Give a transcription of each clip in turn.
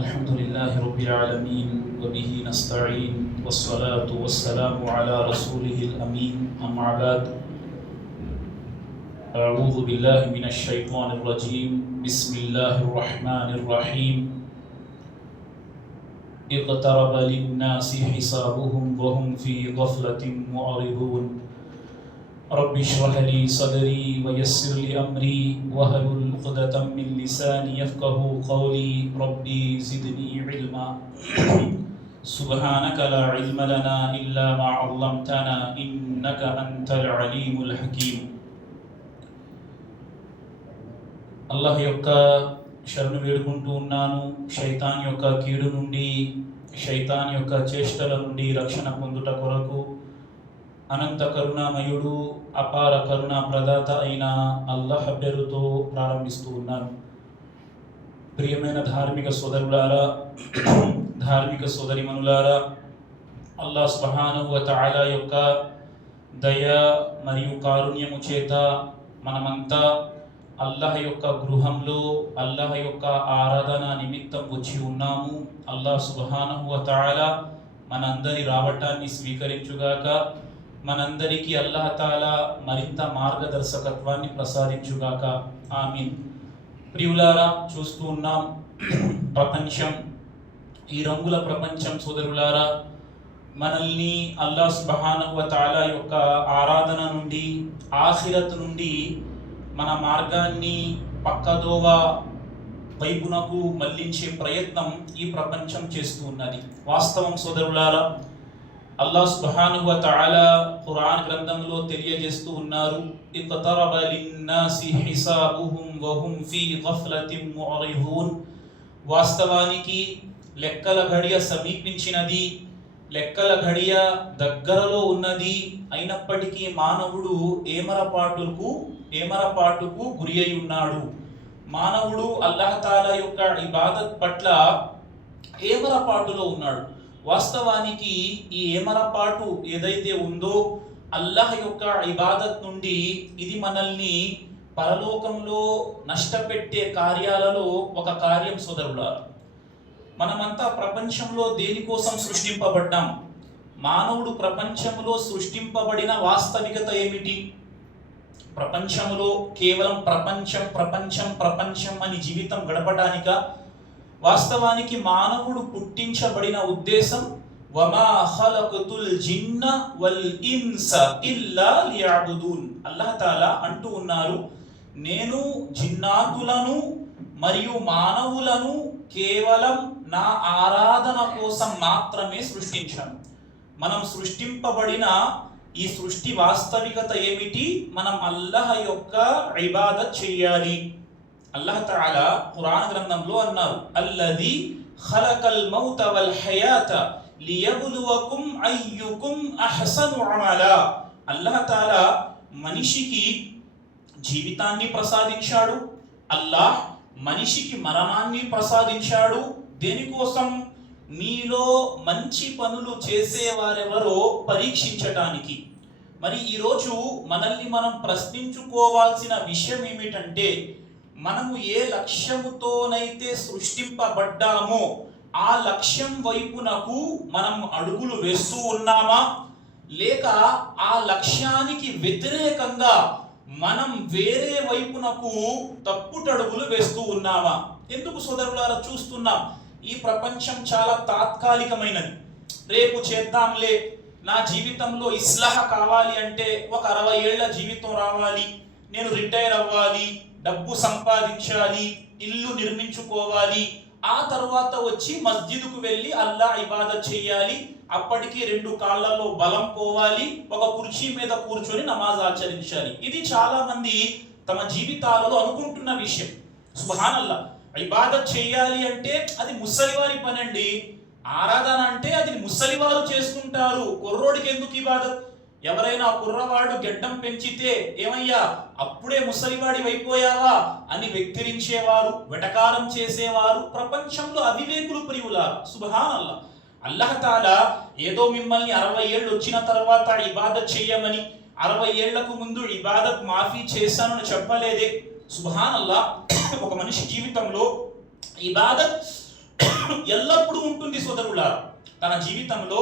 الحمد لله رب العالمين وبه نستعين والصلاة والسلام على رسوله الأمين أما بعد أعوذ بالله من الشيطان الرجيم بسم الله الرحمن الرحيم اقترب للناس حسابهم وهم في غفلة معرضون رب اشرح لي صدري ويسر لي أمري واحلل عقدة من لساني يفقهوا قولي ربي زدني علما سبحانك لا علم لنا إلا ما علمتنا إنك أنت العليم الحكيم. అల్లాహ్ యొక్క శరణు వేడుకుంటూ ఉన్నాను. శైతాన్ యొక్క కీడు నుండి, శైతాన్ యొక్క చేష్టల నుండి రక్షణ పొందుట కొరకు అనంత కరుణామయుడు అపార కరుణా ప్రదాత అయిన అల్లాహ్ పేరుతో ప్రారంభిస్తూ ఉన్నాను. ప్రియమైన ధార్మిక సోదరులారా, ధార్మిక సోదరిమణులారా, అల్లాహ్ సుబ్హానహు వ తఆలా యొక్క దయ మరియు కారుణ్యము చేత మనమంతా అల్లాహ్ యొక్క గృహంలో అల్లాహ్ యొక్క ఆరాధన నిమిత్తం వచ్చి ఉన్నాము. అల్లాహ్ సుబ్హానహు వ తఆలా మనందరి రావటాన్ని స్వీకరించుగాక. మనందరికీ అల్లాహ్ తాలా మరింత మార్గదర్శకత్వాన్ని ప్రసాదించుగాక. ఆమీన్. ప్రియులారా, చూస్తూ ఉన్నాం ప్రపంచం, ఈ రంగుల ప్రపంచం సోదరులారా, మనల్ని అల్లాహ్ సుబ్హానహు వ తఆలా యొక్క ఆరాధన నుండి, ఆఖిరత్ నుండి మన మార్గాన్ని పక్కదోవ వైపునకు మళ్లించే ప్రయత్నం ఈ ప్రపంచం చేస్తూ ఉన్నది. వాస్తవం సోదరులారా, అల్లాహ్ సుబ్హానహు వ తఆలా ఖురాన్ గ్రంథంలో తెలియజేస్తూ ఉన్నారు, ఇక్తరబ లిన్నాసి హిసాబుహుం వహుం ఫీ గఫ్లతిన్ ముఅరిదూన్. వాస్తవానికి లెక్కల ఘడియ సమీపించినది, లెక్కల ఘడియ దగ్గరలో ఉన్నది. అయినప్పటికీ మానవుడు ఏమరపాటుకు గురి అయి ఉన్నాడు. మానవుడు అల్లాహ్ తాలా యొక్క ఇబాదత్ పట్ల ఏమరపాటులో ఉన్నాడు. వాస్తవానికి ఈ ఏమరపాటు ఏదైతే ఉందో అల్లాహ్ యొక్క ఇబాదత్ నుండి, ఇది మనల్ని పరలోకంలో నష్టపెట్టే కార్యాలలో ఒక కార్యం సోదరులారా. మనమంతా ప్రపంచంలో దేనికోసం సృష్టింపబడ్డాం? మానవుడు ప్రపంచంలో సృష్టింపబడిన వాస్తవికత ఏమిటి? ప్రపంచంలో కేవలం ప్రపంచం ప్రపంచం ప్రపంచం అని జీవితం గడపడానిక? వాస్తవానికి మానవుడు పుట్టించబడిన ఉద్దేశం వమా ఖలఖతుల్ జిన్న వల్ ఇన్స ఇల్లా లియఅబుదూన్. అల్లాహ్ తాలా అంటూ ఉన్నారు, నేను జిన్నాతులను మరియు మానవులను కేవలం నా ఆరాధన కోసం మాత్రమే సృష్టించాను. మనం సృష్టింపబడిన ఈ సృష్టి వాస్తవికత ఏమిటి? మనం అల్లాహ్ యొక్క ఇబాదత్ చేయాలి. అల్లాహ్ తాలా ఖురాన్ గ్రంథంలో అన్నారు, అల్లదీ ఖలకల్ మౌత వల్ హయాత లియబ్లువకుం అయ్యుకుం అహ్సను అమలా. అల్లాహ్ తాలా మనిషికి జీవితాన్ని ప్రసాదించాడు. అల్లాహ్ మనిషికి మరణాన్ని ప్రసాదించాడు. దేనికోసం? మీలో మంచి పనులు చేసేవారెవరో పరీక్షించటానికి. మరి ఈరోజు మనల్ని మనం ప్రశ్నించుకోవాల్సిన విషయం ఏమిటంటే, మనము ఏ లక్ష్యముతోనైతే సృష్టింపబడ్డామో ఆ లక్ష్యం వైపునకు మనం అడుగులు వేస్తూ ఉన్నామా, లేక ఆ లక్ష్యానికి వ్యతిరేకంగా మనం వేరే వైపునకు తప్పుటడుగులు వేస్తూ ఉన్నామా? ఎందుకు సోదరులారా చూస్తున్నాం, ఈ ప్రపంచం చాలా తాత్కాలికమైనది. రేపు చేద్దాంలే, నా జీవితంలో ఇస్లాహ కావాలి అంటే ఒక 60 ఏళ్ల జీవితం రావాలి, నేను రిటైర్ అవ్వాలి, డబ్బు సంపాదించాలి, ఇల్లు నిర్మించుకోవాలి, ఆ తర్వాత వచ్చి మస్జిద్కు వెళ్ళి అల్లాహ్ ఇబాదత్ చేయాలి, అప్పటికి 2 కాళ్ళలో బలం పోవాలి, ఒక కుర్చీ మీద కూర్చొని నమాజ్ ఆచరించాలి. ఇది చాలా మంది తమ జీవితాలలో అనుకుంటున్న విషయం. సుబ్హానల్లాహ్, ఇబాదత్ చేయాలి అంటే అది ముసలివారి పని అండి. ఆరాధన అంటే అది ముసలివారు చేసుకుంటారు, కుర్రోడికి ఎందుకు ఇబాదత్? ఎవరైనా కుర్రవాడు గెడ్డం పెంచితే ఏమయ్యా అప్పుడే ముసలివాడి అయిపోయావా అని వెక్కిరించేవారు, వెటకారం చేసేవారు ప్రపంచంలో అవివేకులు ప్రియులారా. సుబ్హానల్లాహ్, అల్లాహ్ తాలా ఏదో మిమ్మల్ని 60 ఏళ్ళు వచ్చిన తర్వాత ఇబాదత్ చేయమని, 60 ఏళ్లకు ముందు ఇబాదత్ మాఫీ చేశానని చెప్పలేదే. సుబ్హానల్లాహ్, ఒక మనిషి జీవితంలో ఇబాదత్ ఎల్లప్పుడూ ఉంటుంది సోదరులారా. తన జీవితంలో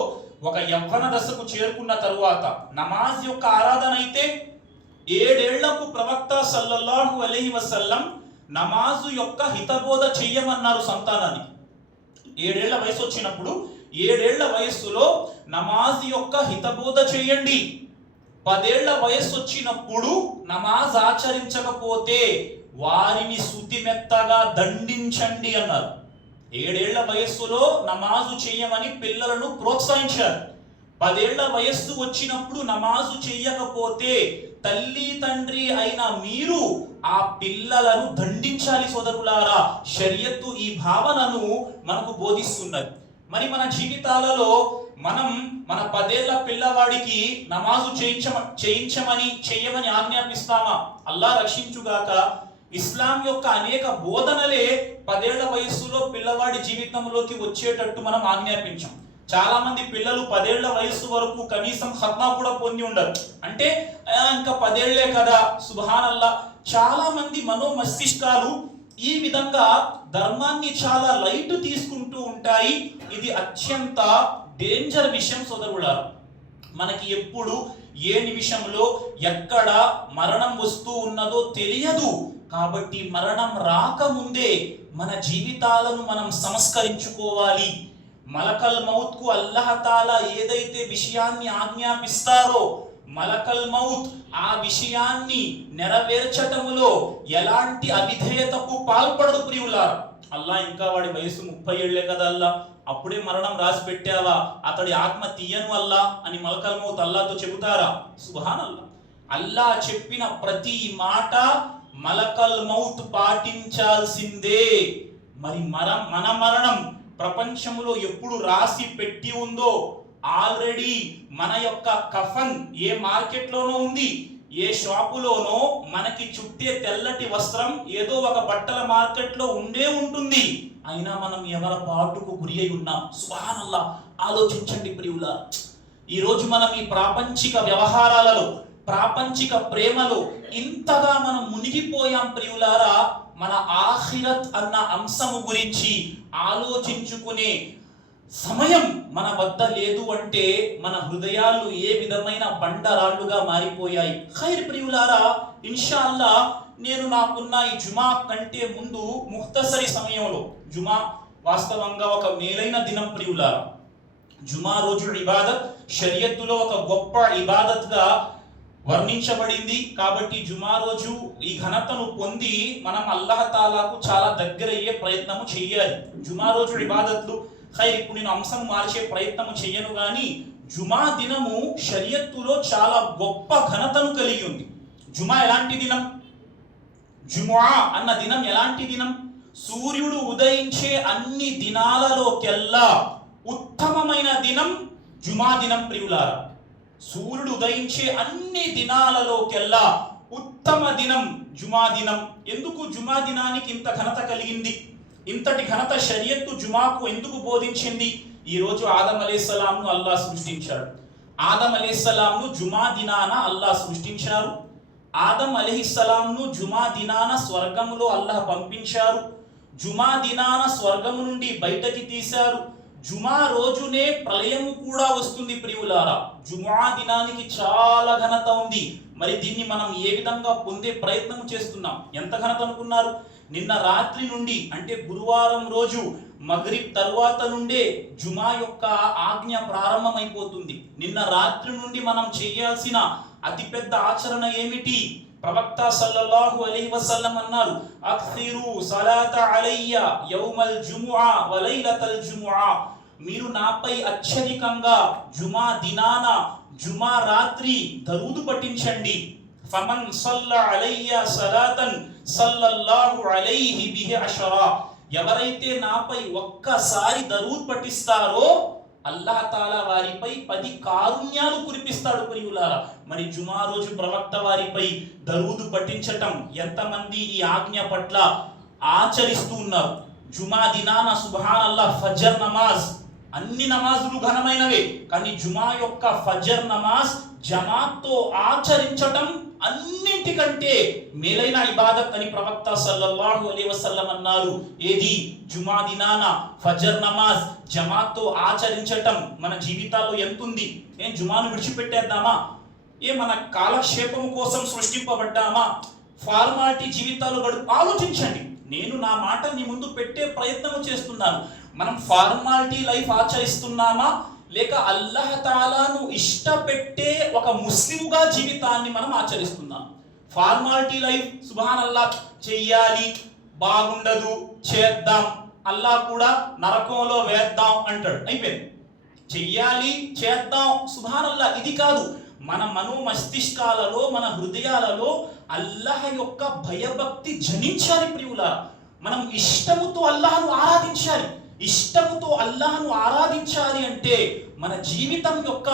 ఒక యవ్వన దశకు చేరుకున్న తరువాత నమాజ్ యొక్క ఆరాధన అయితే 7 ఏళ్లకు ప్రవక్త సల్లల్లాహు అలైహి వసల్లం నమాజు యొక్క హితబోధ చెయ్యమన్నారు సంతానాన్ని. 7 ఏళ్ల వయసు వచ్చినప్పుడు 7 ఏళ్ల వయస్సులో నమాజ్ యొక్క హితబోధ చేయండి. 10 ఏళ్ల వయసు వచ్చినప్పుడు నమాజ్ ఆచరించకపోతే వారిని శుతిమెత్తగా దండించండి అన్నారు. 7 ఏళ్ల వయస్సులో నమాజు చేయమని పిల్లలను ప్రోత్సహించారు. 10 ఏళ్ల వయస్సు వచ్చినప్పుడు నమాజు చెయ్యకపోతే తల్లి తండ్రి అయిన మీరు ఆ పిల్లలను దండించాలి సోదరులారా. షరియత్తు ఈ భావనను మనకు బోధిస్తున్నది. మరి మన జీవితాలలో మనం మన 10 ఏళ్ల పిల్లవాడికి నమాజు చెయ్యమని ఆజ్ఞాపిస్తామా? అల్లా రక్షించుగాక. ఇస్లాం యొక్క అనేక బోధనలే 10 ఏళ్ల వయస్సులో పిల్లవాడి జీవితంలోకి వచ్చేటట్టు మనం ఆజ్ఞాపించాం. చాలా మంది పిల్లలు 10 ఏళ్ల వయస్సు వరకు కనీసం ఖత్నా కూడా పొంది ఉండరు. అంటే ఇంకా 10 ఏళ్లే కదా, సుబ్హానల్లా. చాలా మంది మనోమస్తిష్కాలు ఈ విధంగా ధర్మాన్ని చాలా లైట్ తీసుకుంటూ ఉంటాయి. ఇది అత్యంత డేంజర్ విషయం సోదరులారా. మనకి ఎప్పుడు ఏ నిమిషంలో ఎక్కడ మరణం వస్తూ ఉన్నదో తెలియదు. కాబట్టి మరణం రాకముందే మన జీవితాలను మనం సంస్కరించుకోవాలి. మలకల్ మౌత్ కు అల్లాహ్ తాలా ఏదైతే విషయాన్ని ఆజ్ఞాపిస్తారో మలకల్ మౌత్ ఆ విషయాన్ని నెరవేర్చటములో ఎలాంటి అవిధేయతకు పాల్పడదు ప్రియులారా. అల్లా ఇంకా వాడి వయసు 30 ఏళ్లే కదా అల్లా, అప్పుడే మరణం రాసి పెట్టావా, అతడి ఆత్మ తీయను అల్లా అని మలకల్ మౌత్ అల్లాతో చెబుతారా? సుబ్హానల్లా. అల్లా చెప్పిన ప్రతి మాట మలకల్ మౌత్ పాటించాల్సిందే. మరి మన మరణం ప్రపంచంలో ఎప్పుడు రాసి పెట్టి ఉందో ఆల్రెడీ మన యొక్క కఫన్ ఏ మార్కెట్లోనో ఉంది, ఏ షాపులోనో మనకి చుట్టే తెల్లటి వస్త్రం ఏదో ఒక బట్టల మార్కెట్లో ఉండే ఉంటుంది. అయినా మనం ఎవరి పాటుకు గురి అయి ఉన్నాం. సుబ్హానల్లాహ్. ఆలోచించండి ప్రియులారా. ఈరోజు మనం ఈ ప్రాపంచిక వ్యవహారాలలో ప్రాపంచిక ప్రేమలో ఇంతగా మనం మునిగిపోయాం ప్రియులారా. మన ఆఖిరత్ అన్న అంశము గురించి ఆలోచించుకునే సమయం మన వద్ద లేదు. అంటే మన హృదయాలు ఏ విధమైన బండరాళ్లుగా మారిపోయాయి. ఖైర్ ప్రియులారా, ఇన్షాల్లా నేను నాకున్న ఈ జుమా కంటే ముందు ముఖ్తసరి సమయంలో, జుమా వాస్తవంగా ఒక మేలైన దినం ప్రియులారా. జుమా రోజు ఇబాదత్ షరియత్తులో ఒక గొప్ప ఇబాదత్గా వర్ణించబడింది. కాబట్టి జుమా రోజు ఈ ఘనతను పొంది మనం అల్లాహ్ తాలాకు చాలా దగ్గరయ్యే ప్రయత్నము చేయాలి. జుమా రోజు ఇబాదత్లు ఖైర్. ఇప్పుడు నేను అంశం మార్చే ప్రయత్నము చెయ్యను కానీ జుమా దినము షరియత్తులో చాలా గొప్ప ఘనతను కలిగి ఉంది. జుమా ఎలాంటి దినం? జుముఆ అన్న దినం ఎలాంటి దినం? సూర్యుడు ఉదయించే అన్ని దినాలలోకెల్లా ఉత్తమమైన దినం జుమా దినం ప్రియులారా. సూర్యుడు ఉదయించే అన్ని దినాలలోకెల్లా ఉత్తమ దినం జుమా దినం. ఎందుకు జుమా దినానికి ఇంత ఘనత కలిగింది? ఇంతటి ఘనత షరియత్తు జుమాకు ఎందుకు బోధించింది? ఈరోజు ఆదం అలైహిస్సలాంను అల్లా సృష్టించాడు. ఆదం అలైహిస్సలాంను జుమా దినాన అల్లా సృష్టించారు. ఆదం అలైహిస్సలాంను జుమా దినాన స్వర్గములో అల్లాహ్ పంపించారు. జుమా దినాన స్వర్గము నుండి బయటకి తీశారు. జుమా రోజునే ప్రళయము కూడా వస్తుంది ప్రియులారా. జుమా దినానికి చాలా ఘనత ఉంది. మరి దీన్ని మనం ఏ విధంగా పొందే ప్రయత్నం చేస్తున్నాం? ఎంత ఘనత అనుకున్నారు? నిన్న రాత్రి నుండి అంటే గురువారం రోజు మగ్రిబ్ తర్వాత నుండే జుమా యొక్క ఆజ్ఞ ప్రారంభమైపోతుంది. నిన్న రాత్రి నుండి మనం చేయాల్సిన అతిపెద్ద ఆచరణ ఏమిటి? ప్రవక్త సల్లల్లాహు అలైహి వసల్లం అన్నారు, అక్సిరు సలాత అలయ్య యౌమల్ జుముఆ వ లైలతల్ జుముఆ. మీరు నాపై అత్యధికంగా జుమా దినాన జుమా రాత్రి దరూదు పఠించండి. ఫమన్ సల్ల అలయ్య సలాతన్ సల్లల్లాహు అలైహి బిహి అషరా. ఎవరైతే నాపై ఒక్కసారి దరూద్ పఠిస్తారో అల్లాహ్ తాలా వారిపై 10 కారుణ్యాలు కురిపిస్తాడు ప్రియులారా. మరి జుమా రోజు ప్రవక్త వారిపై దరూదు పఠించటం ఎంతమంది ఈ ఆజ్ఞ పట్ల ఆచరిస్తూ ఉన్నారు? జుమా దినాన సుబ్హానల్లాహ్ ఫజర్ నమాజ్, అన్ని నమాజులు ఘనమైనవే కానీ జుమా యొక్క ఫజర్ నమాజ్ జమాత్తో ఆచరించటం అన్నింటికంటే మేలైన ఇబాదత్ అని ప్రవక్త సల్లల్లాహు అలైహి వసల్లం అన్నారు. ఏది? జుమా దినాన ఫజర్ నమాజ్ జమాత్తో ఆచరించటం మన జీవితాల్లో ఎంతుంది? ఏం జుమాను విడిచిపెట్టేద్దామా? మన కాలక్షేపం కోసం సృష్టింపబడ్డామా? ఫార్మాలిటీ జీవితాలు ఆలోచించండి. నేను నా మాట మీ ముందు పెట్టే ప్రయత్నం చేస్తున్నాను. మనం ఫార్మాలిటీ లైఫ్ ఆచరిస్తున్నామా, లేక అల్లాహ్ తాలాను ఇష్టపెట్టే ఒక ముస్లింగా జీవితాన్ని మనం ఆచరిస్తున్నాం? ఫార్మాలిటీ లైఫ్, సుబ్హానల్లాహ్, చెయ్యాలి, బాగుండదు, చేద్దాం, అల్లాహ్ కూడా నరకంలో వేద్దాం అంటాడు, అయిపోయింది. చెయ్యాలి, చేద్దాం, సుబ్హానల్లాహ్, ఇది కాదు. మన మనో మస్తిష్కాలలో, మన హృదయాలలో అల్లాహ్ యొక్క భయభక్తి జనించాలి ప్రియులారా. మనం ఇష్టముతో అల్లాహ్ను ఆరాధించాలి. ఇష్టముతో అల్లాహ్ను ఆరాధించాలి అంటే మన జీవితం యొక్క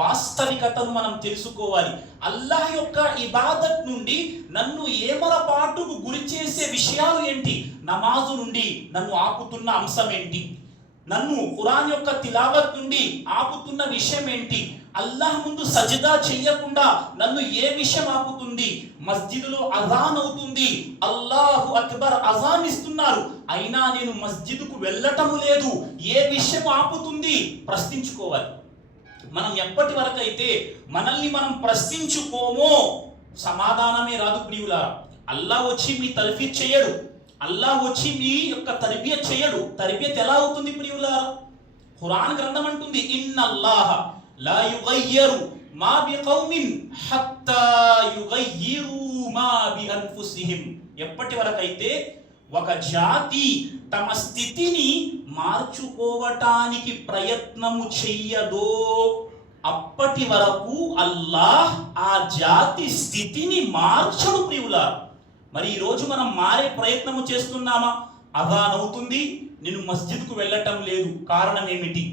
వాస్తవికతను మనం తెలుసుకోవాలి. అల్లాహ్ యొక్క ఇబాదత్ నుండి నన్ను ఏమరపాటుకు గురి చేసే విషయాలు ఏంటి? నమాజు నుండి నన్ను ఆపుతున్న అంశం ఏంటి? నన్ను ఖురాన్ యొక్క తిలావత్ నుండి ఆపుతున్న విషయం ఏంటి? అల్లాహ్ ముందు సజదా చెయ్యకుండా నన్ను ఏ విషయం ఆపుతుంది? మస్జిద్లో అజాన్ అవుతుంది, అల్లాహు అక్బర్ అజాన్ ఇస్తున్నారు, అయినా నేను మస్జిద్కు వెళ్ళటం లేదు. ఏ విషయం ఆపుతుంది? ప్రశ్నించుకోవాలి. మనం ఎప్పటి వరకు అయితే మనల్ని మనం ప్రశ్నించుకోమో సమాధానమే రాదు ప్రియులారా. అల్లాహ్ వచ్చి మీ తల్ఫీద్ చేయడు, అల్లాహ్ వచ్చి మీ యొక్క తర్బియత్ చేయడు. తర్బియత్ ఎలా అవుతుంది ప్రియులారా? ఖురాన్ గ్రంథం అంటుంది, ఇన్నల్లాహ లా యుగయ్యిరు మా బికౌమిన్ హత్తా యుగయ్యిరు మా బిఅన్ఫుసిహిం. ఎప్పటి వరకైతే ఒక జాతి తమ స్థితిని మార్చుకోవటానికి ప్రయత్నము చెయ్యదో అప్పటి వరకు అల్లాహ్ ఆ జాతి స్థితిని మార్చడు ప్రియులారా. మరి ఈరోజు మనం మారే ప్రయత్నము చేస్తున్నామా? అజాన్ అవుతుంది, నేను మస్జిద్కు వెళ్ళటం లేదు, కారణం ఏమిటి?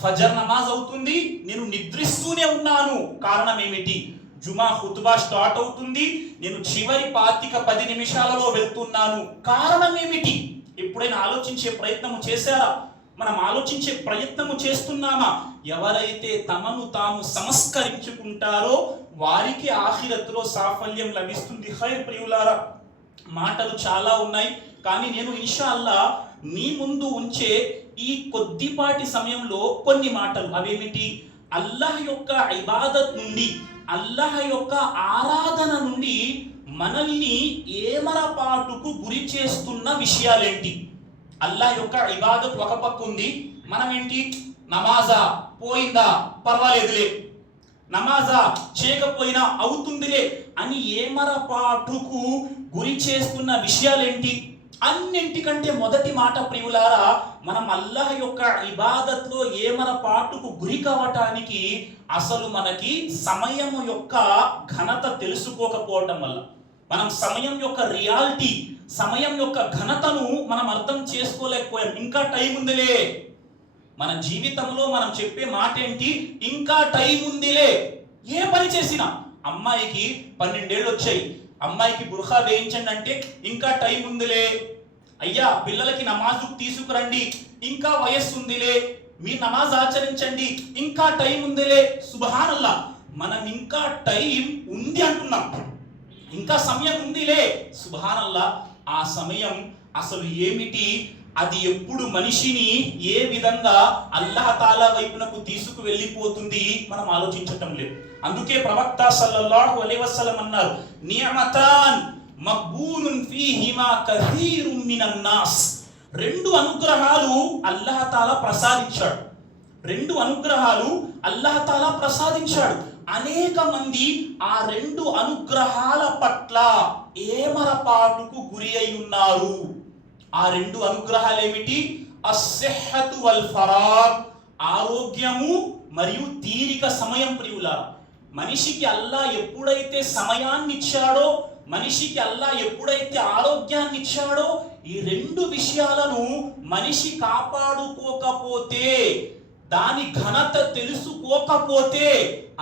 ఫజర్ నమాజ్ అవుతుంది, నేను నిద్రిస్తూనే ఉన్నాను, కారణం ఏమిటి? జుమా ఖుతుబా స్టార్ట్ అవుతుంది, నేను చివరి 10 నిమిషాలలో వెళ్తున్నాను, కారణం ఏమిటి? ఎప్పుడైనా ఆలోచించే ప్రయత్నము చేశారా? మనం ఆలోచించే ప్రయత్నము చేస్తున్నామా? ఎవరైతే తమను తాము సంస్కరించుకుంటారో వారికి ఆఖిరత్తులో సాఫల్యం లభిస్తుంది. ఖైర్ ప్రియులారా, మాటలు చాలా ఉన్నాయి, కానీ నేను ఇన్షాల్లా మీ ముందు ఉంచే ఈ కొద్దిపాటి సమయంలో కొన్ని మాటలు, అవేమిటి? అల్లాహ్ యొక్క ఇబాదత్ నుండి, అల్లాహ్ యొక్క ఆరాధన నుండి మనల్ని ఏమరపాటుకు గురి చేస్తున్న విషయాలేంటి? అల్లాహ్ యొక్క ఇబాదత్ ఒక పక్క ఉంది, మనం ఏంటి? నమాజా పోయిందా, పర్వాలేదులే, నమాజా చేయకపోయినా అవుతుందిలే అని ఏమరపాటుకు గురి చేస్తున్న విషయాలేంటి? అన్నింటికంటే మొదటి మాట ప్రియులారా, మనం అల్లాహ్ యొక్క ఇబాదత్లో ఏమరపాటుకు గురి కావటానికి అసలు మనకి సమయం యొక్క ఘనత తెలుసుకోకపోవటం వల్ల, మనం సమయం యొక్క రియాలిటీ, సమయం యొక్క ఘనతను మనం అర్థం చేసుకోలేకపోయాం. ఇంకా టైం ఉందిలే. మన జీవితంలో మనం చెప్పే మాట ఏంటి? ఇంకా టైం ఉందిలే. ఏ పని చేసినా, అమ్మాయికి 12 ఏళ్ళు వచ్చాయి, అమ్మాయికి బుర్ఖా వేయించండి అంటే ఇంకా టైం ఉందిలే. అయ్యా పిల్లలకి నమాజు తీసుకురండి, ఇంకా వయస్సు ఉందిలే. మీ నమాజ్ ఆచరించండి, ఇంకా టైం ఉందిలే. సుబ్హానల్లాహ్, మనం ఇంకా టైం ఉంది అంటున్నాం, ఇంకా సమయం ఉందిలే. సుబ్హానల్లాహ్, ఆ సమయం అసలు ఏమిటి? అది ఎప్పుడు మనిషిని ఏ విధంగా అల్లాహ్ తాలా వైపునకు తీసుకు వెళ్ళిపోతుంది మనం ఆలోచించటం లేదు. అందుకే ప్రవక్త సల్లల్లాహు అలైహి వసల్లం అన్నారు, నియమతాన్ మక్బూనున్ ఫీహిమా కథీరున్ మినన్ నాస్. 2 అనుగ్రహాలు అల్లాహ్ తాలా ప్రసాదించాడు, 2 అనుగ్రహాలు అల్లాహ్ తాలా ప్రసాదించాడు. అనేక మంది ఆ 2 అనుగ్రహాల పట్ల ఏమరపాటుకు గురి అయి ఉన్నారు. ఆ 2 అనుగ్రహాలు ఏమిటి? అస్సిహ్హతు వల్ ఫరాగ్, ఆరోగ్యము మరియు తీరిక సమయం. ప్రియులారా, మనిషికి అల్లాహ్ ఎప్పుడైతే సమయాన్ని ఇచ్చాడో, మనిషికి అల్లాహ్ ఎప్పుడైతే ఆరోగ్యాన్ని ఇచ్చాడో, ఈ 2 విషయాలను మనిషి కాపాడుకోకపోతే, దాని ఘనత తెలుసుకోకపోతే,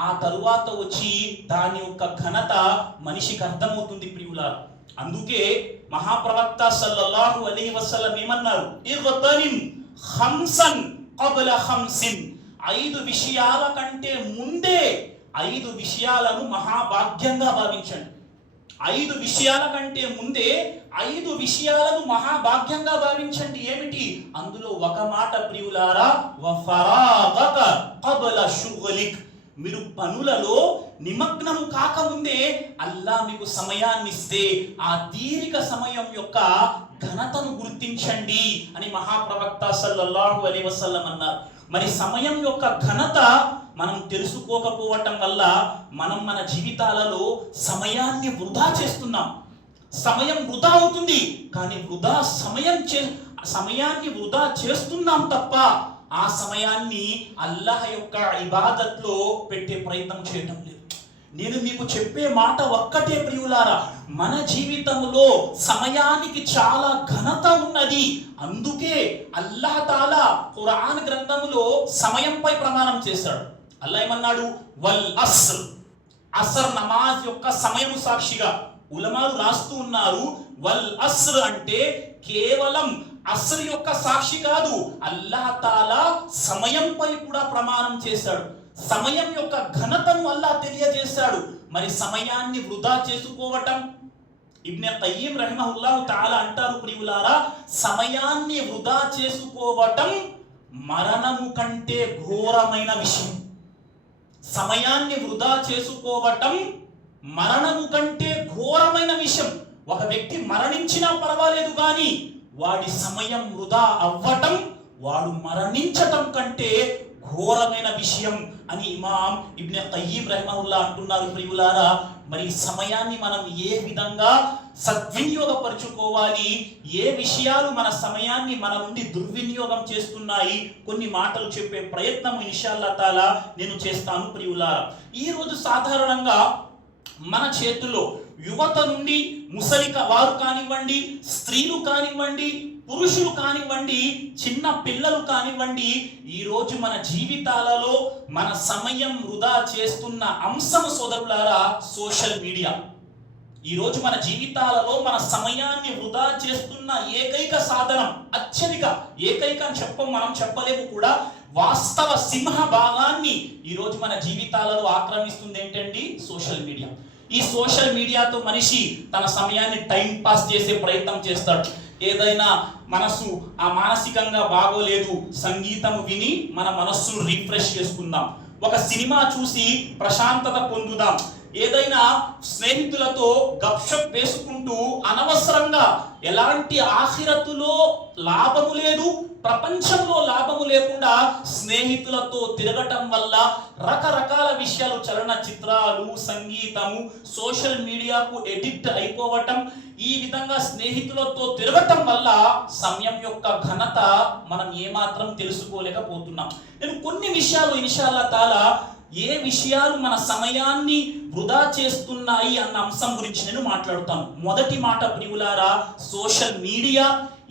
ఆ తరువాత వచ్చి దాని యొక్క ఘనత మనిషికి అర్థమవుతుంది ప్రియులారా. అందుకే మహాప్రవక్త సల్లల్లాహు అలైహి వసల్లం ఏమన్నారు? ఇగ్తనిమ్ ఖమ్సన్ qabల ఖమ్సిన్. 5 విషయాల కంటే ముందే 5 విషయాలను మహాభాగ్యంగా భావించండి. 5 విషయాల కంటే ముందే 5 విషయాలను మహాభాగ్యంగా భావించండి. ఏమిటి? అందులో ఒక మాట ప్రియులారా, వఫరాగక కబల షుగలిక్, మీరు పనులలో నిమగ్నం కాకముందే అల్లా మీకు సమయాన్ని ఇస్తే ఆ దీర్ఘ సమయం యొక్క ఘనతను గుర్తించండి అని మహాప్రవక్త సల్లల్లాహు అలైహి వసల్లం అన్నారు. మరి సమయం యొక్క ఘనత మనం తెలుసుకోకపోవటం వల్ల మనం మన జీవితాలలో సమయాన్ని వృధా చేస్తున్నాం. సమయం వృధా అవుతుంది, కానీ సమయాన్ని వృధా చేస్తున్నాం తప్ప ఆ సమయాన్ని అల్లాహ్ యొక్క ఇబాదత్లో పెట్టే ప్రయత్నం చేయటం లేదు. నేను మీకు చెప్పే మాట ఒక్కటే ప్రియులారా, మన జీవితంలో సమయానికి చాలా ఘనత ఉన్నది. అందుకే అల్లాహ్ తాలా ఖురాన్ గ్రంథంలో సమయంపై ప్రమాణం చేశాడు. అల్లాహ్ ఏమన్నాడు? వల్ అస్ర్, అసర్ నమాజ్ యొక్క సమయం సాక్షిగా. ఉలమాలు రాస్తూ ఉన్నారు, వల్ అస్ర్ అంటే కేవలం అస్ర్ యొక్క సాక్షి కాదు, అల్లాహ్ తాలా సమయంపై కూడా ప్రమాణం చేశాడు. సమయం యొక్క ఘనతను అల్లాహ్ తెలియజేశాడు. మరి సమయాన్ని వృధా చేసుకోవటం, ఇబ్నే ఖయ్యిమ్ రహిమహుల్లాహు తఆలా అంటారు ప్రియులారా, సమయాన్ని వృధా చేసుకోవటం మరణము కంటే ఘోరమైన విషయం. సమయాన్ని వృధా చేసుకోవటం మరణము కంటే ఘోరమైన విషయం. ఒక వ్యక్తి మరణించినా పర్వాలేదు, కానీ వాడి సమయం వృధా అవ్వటం, వాడు మరణించటం కంటే ఘోరమైన విషయం అని ఇమాం ఇబ్నే ఖయ్యిమ్ రహిమహుల్లా అంటున్నారు ప్రియులారా. మరి సమయాన్ని మనం ఏ విధంగా సద్వినియోగపరుచుకోవాలి, ఏ విషయాలు మన సమయాన్ని మన నుండి దుర్వినియోగం చేస్తున్నాయి, కొన్ని మాటలు చెప్పే ప్రయత్నం ఇన్షాల్లా తాలా నేను చేస్తాను ప్రియులారా. ఈరోజు సాధారణంగా మన చేతుల్లో యువత నుండి ముసలిక వారు కానివ్వండి, స్త్రీలు కానివ్వండి, పురుషులు కానివ్వండి, చిన్న పిల్లలు కానివ్వండి, ఈరోజు మన జీవితాలలో మన సమయం వృధా చేస్తున్న అంశం సోదరులారా సోషల్ మీడియా. ఈరోజు మన జీవితాలలో మన సమయాన్ని వృధా చేస్తున్న ఏకైక సాధనం, అత్యధిక ఏకైక అని మనం చెప్పలేము కూడా, వాస్తవ సింహ భాగాన్ని ఈరోజు మన జీవితాలలో ఆక్రమిస్తుంది ఏంటండి? Social media. ఈ సోషల్ మీడియాతో మనిషి తన సమయాన్ని టైం పాస్ చేసే ప్రయత్నం చేస్తాడు. ఏదైనా మనసు మానసికంగా బాగోలేదు, సంగీతం విని మన మనస్సును రిఫ్రెష్ చేసుకుందాం. ఒక సినిమా చూసి ప్రశాంతత పొందుదాం. ఏదైనా స్నేహితులతో గప్షప్ వేసుకుంటూ అనవసరంగా ఎలాంటి ఆఖిరతులో లాభము లేదు, ప్రపంచంలో లాభము లేకుండా స్నేహితులతో తిరగటం వల్ల రకరకాల విషయాలు, చలన చిత్రాలు, సంగీతము, సోషల్ మీడియాకు ఎడిక్ట్ అయిపోవటం, ఈ విధంగా స్నేహితులతో తిరగటం వల్ల సమయం యొక్క ఘనత మనం ఏమాత్రం తెలుసుకోలేకపోతున్నాం. నేను కొన్ని విషయాలు ఇన్షాల్లా తాలా ఏ విషయాలు మన సమయాన్ని వృధా చేస్తున్నాయి అన్న అంశం గురించి నేను మాట్లాడుతాను. మొదటి మాట ప్రియులారా, సోషల్ మీడియా.